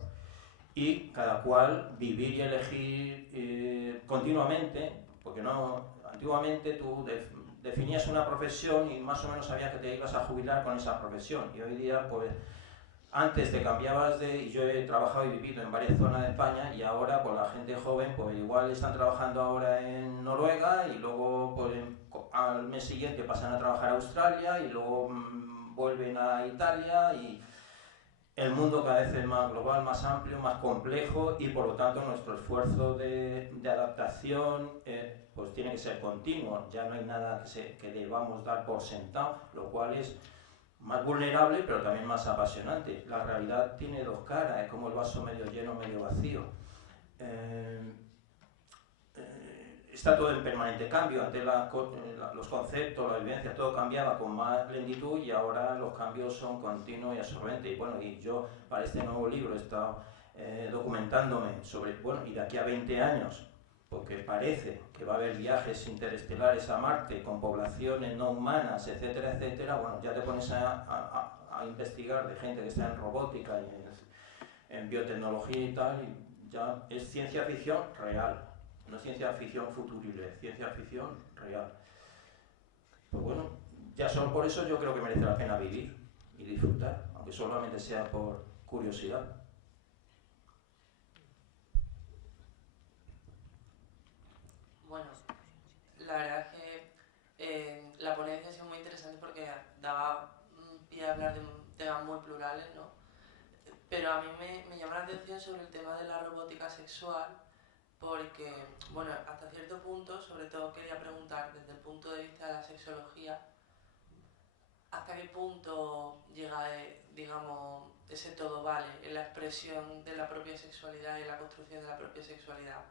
y cada cual vivir y elegir continuamente, porque antiguamente tú definías una profesión y más o menos sabías que te ibas a jubilar con esa profesión, y hoy día pues antes te cambiabas y yo he trabajado y vivido en varias zonas de España, y ahora pues la gente joven pues igual están trabajando ahora en Noruega y luego pues al mes siguiente pasan a trabajar a Australia y luego vuelven a Italia, y el mundo cada vez es más global, más amplio, más complejo, y por lo tanto nuestro esfuerzo de adaptación pues tiene que ser continuo. Ya no hay nada que debamos dar por sentado, lo cual es más vulnerable pero también más apasionante. La realidad tiene dos caras, es como el vaso medio lleno, medio vacío. Está todo en permanente cambio. Antes los conceptos, las vivencias, todo cambiaba con más lentitud, y ahora los cambios son continuos y absorbentes. Y bueno, y yo para este nuevo libro he estado documentándome sobre, bueno, y de aquí a 20 años, porque parece que va a haber viajes interestelares a Marte con poblaciones no humanas, etcétera, etcétera. Bueno, ya te pones a investigar de gente que está en robótica y en biotecnología y tal, y ya es ciencia ficción real. No es ciencia ficción futurible, es ciencia ficción real. Pues bueno, ya solo por eso yo creo que merece la pena vivir y disfrutar, aunque solamente sea por curiosidad. Bueno, la verdad es que la ponencia ha sido muy interesante porque daba pie a hablar de temas muy plurales, ¿no? Pero a mí me llama la atención sobre el tema de la robótica sexual, porque, bueno, hasta cierto punto, sobre todo quería preguntar desde el punto de vista de la sexología, hasta qué punto llega, digamos, ese todo vale en la expresión de la propia sexualidad y en la construcción de la propia sexualidad.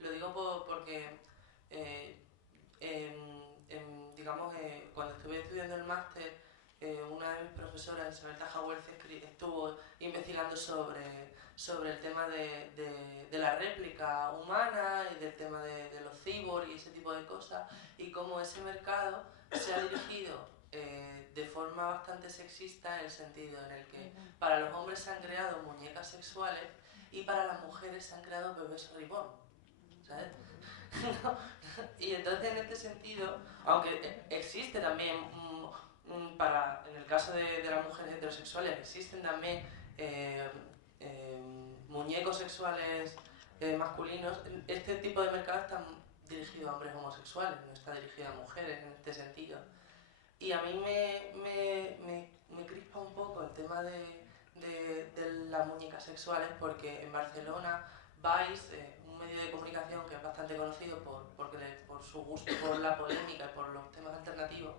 Lo digo porque, digamos, cuando estuve estudiando el máster, una de mis profesoras, Isabel Tajahuelz, estuvo investigando sobre el tema de la réplica humana y del tema de los cyborgs y ese tipo de cosas, y cómo ese mercado se ha dirigido de forma bastante sexista, en el sentido en el que para los hombres se han creado muñecas sexuales y para las mujeres se han creado bebés reborn, ¿sabes? Y entonces en este sentido, aunque existe también en el caso de las mujeres heterosexuales, existen también muñecos sexuales masculinos, este tipo de mercado está dirigido a hombres homosexuales, no está dirigido a mujeres en este sentido. Y a mí me crispa un poco el tema de las muñecas sexuales, porque en Barcelona Vice, un medio de comunicación que es bastante conocido por su gusto por la polémica y por los temas alternativos,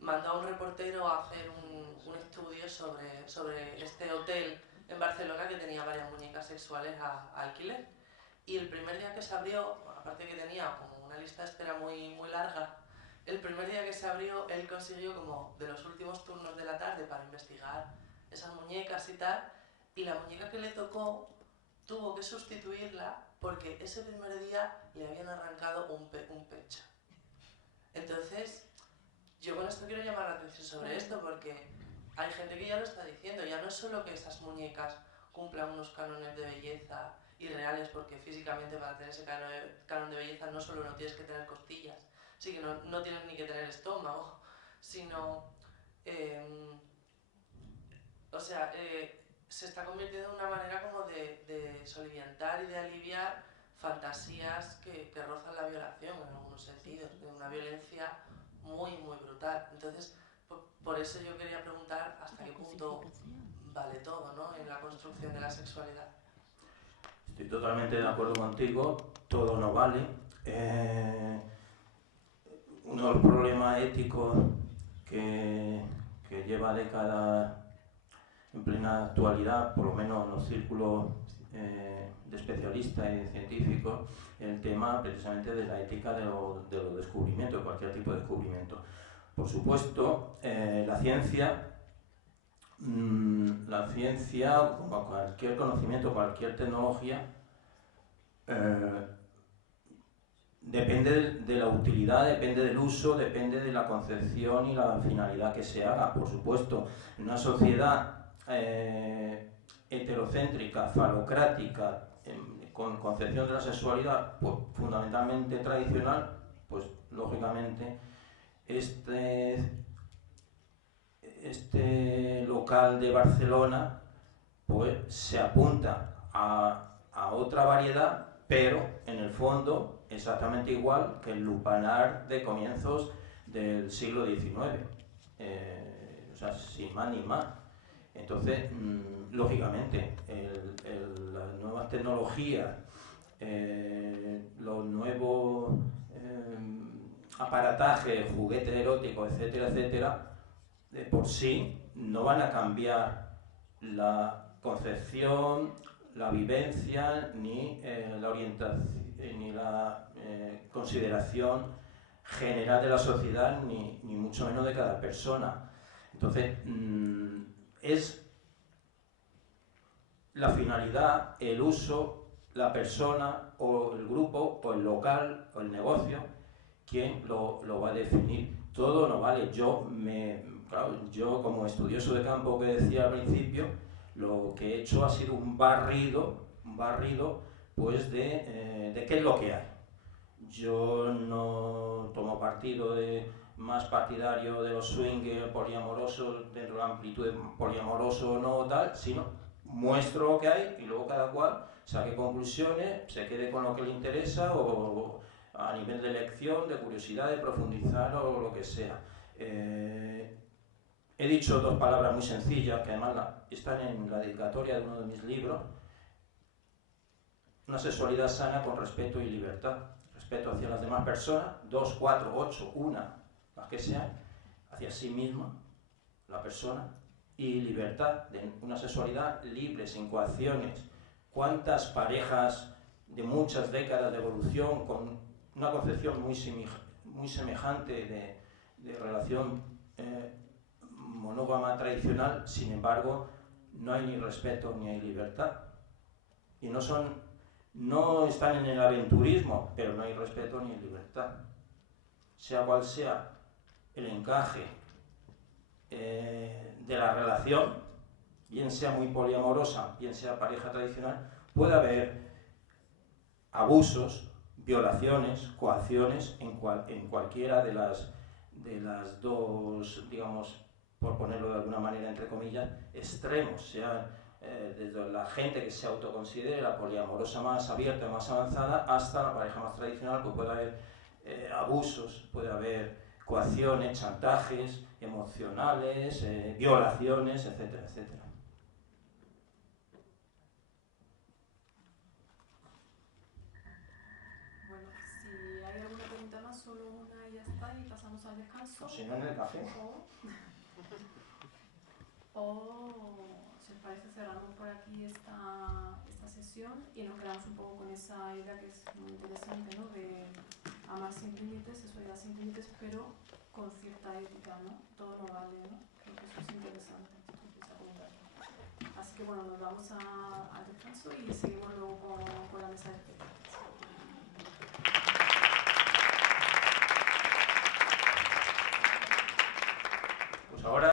mandó a un reportero a hacer un estudio sobre este hotel en Barcelona que tenía varias muñecas sexuales a alquiler. Y el primer día que se abrió, aparte que tenía como una lista de espera muy, muy larga, el primer día que se abrió él consiguió como de los últimos turnos de la tarde para investigar esas muñecas y tal, y la muñeca que le tocó tuvo que sustituirla porque ese primer día le habían arrancado un pecho. Entonces, yo con esto quiero llamar la atención sobre esto, porque hay gente que ya lo está diciendo, ya no es solo que esas muñecas cumplan unos cánones de belleza irreales, porque físicamente para tener ese canon de belleza no solo no tienes que tener costillas, sí que no tienes ni que tener estómago, sino, se está convirtiendo en una manera como de soliviantar y de aliviar fantasías que rozan la violación en algunos sentidos, de una violencia muy, muy brutal. Entonces, por eso yo quería preguntar hasta qué punto vale todo, ¿no?, en la construcción de la sexualidad. Estoy totalmente de acuerdo contigo, todo no vale. Uno de los problemas éticos que lleva décadas en plena actualidad, por lo menos en los círculos de especialistas y de científicos, el tema precisamente de la ética de los descubrimientos, de cualquier tipo de descubrimiento. Por supuesto, la ciencia, como cualquier conocimiento, cualquier tecnología, depende de la utilidad, depende del uso, depende de la concepción y la finalidad que se haga. Por supuesto, en una sociedad heterocéntrica, falocrática, con concepción de la sexualidad pues, fundamentalmente tradicional, pues lógicamente este local de Barcelona pues se apunta a otra variedad, pero en el fondo exactamente igual que el lupanar de comienzos del siglo XIX, o sea, sin más ni más. Entonces, lógicamente, las nuevas tecnologías, los nuevos aparatajes, juguetes eróticos, etcétera, etcétera, de por sí no van a cambiar la concepción, la vivencia, ni la orientación, ni la consideración general de la sociedad, ni mucho menos de cada persona. Entonces, es la finalidad, el uso, la persona o el grupo o el local o el negocio quien lo va a definir. Todo no vale. Yo como estudioso de campo que decía al principio, lo que he hecho ha sido un barrido pues de qué es lo que hay. Yo no tomo partido más partidario de los swingers poliamorosos, dentro de la amplitud de poliamoroso o no tal, sino muestro lo que hay y luego cada cual saque conclusiones, se quede con lo que le interesa o a nivel de elección, de curiosidad, de profundizar o lo que sea. He dicho dos palabras muy sencillas que además están en la dedicatoria de uno de mis libros: una sexualidad sana con respeto y libertad. Respeto hacia las demás personas, 2, 4, 8, una, las que sean, hacia sí misma, la persona, y libertad, de una sexualidad libre, sin coacciones. ¿Cuántas parejas de muchas décadas de evolución con una concepción muy semejante de relación monógama tradicional, sin embargo, no hay ni respeto ni hay libertad? Y no están en el aventurismo, pero no hay respeto ni libertad. Sea cual sea el encaje de la relación, bien sea muy poliamorosa, bien sea pareja tradicional, puede haber abusos, violaciones, coacciones en cualquiera de las dos, digamos, por ponerlo de alguna manera entre comillas, extremos, sea desde la gente que se autoconsidere la poliamorosa más abierta, más avanzada, hasta la pareja más tradicional, pues puede haber abusos, puede haber coacciones, chantajes emocionales, violaciones, etcétera, etcétera. Bueno, si hay alguna pregunta más, solo una y ya está, y pasamos al descanso. O si no, en el café. O si os parece, cerramos por aquí esta sesión y nos quedamos un poco con esa idea que es muy interesante, ¿no? De amar sin límites, sexualidad sin límites, pero con cierta ética, ¿no? Todo no vale, ¿no? Creo que eso es interesante, esto que se ha comentado. Así que bueno, nos vamos al descanso y seguimos.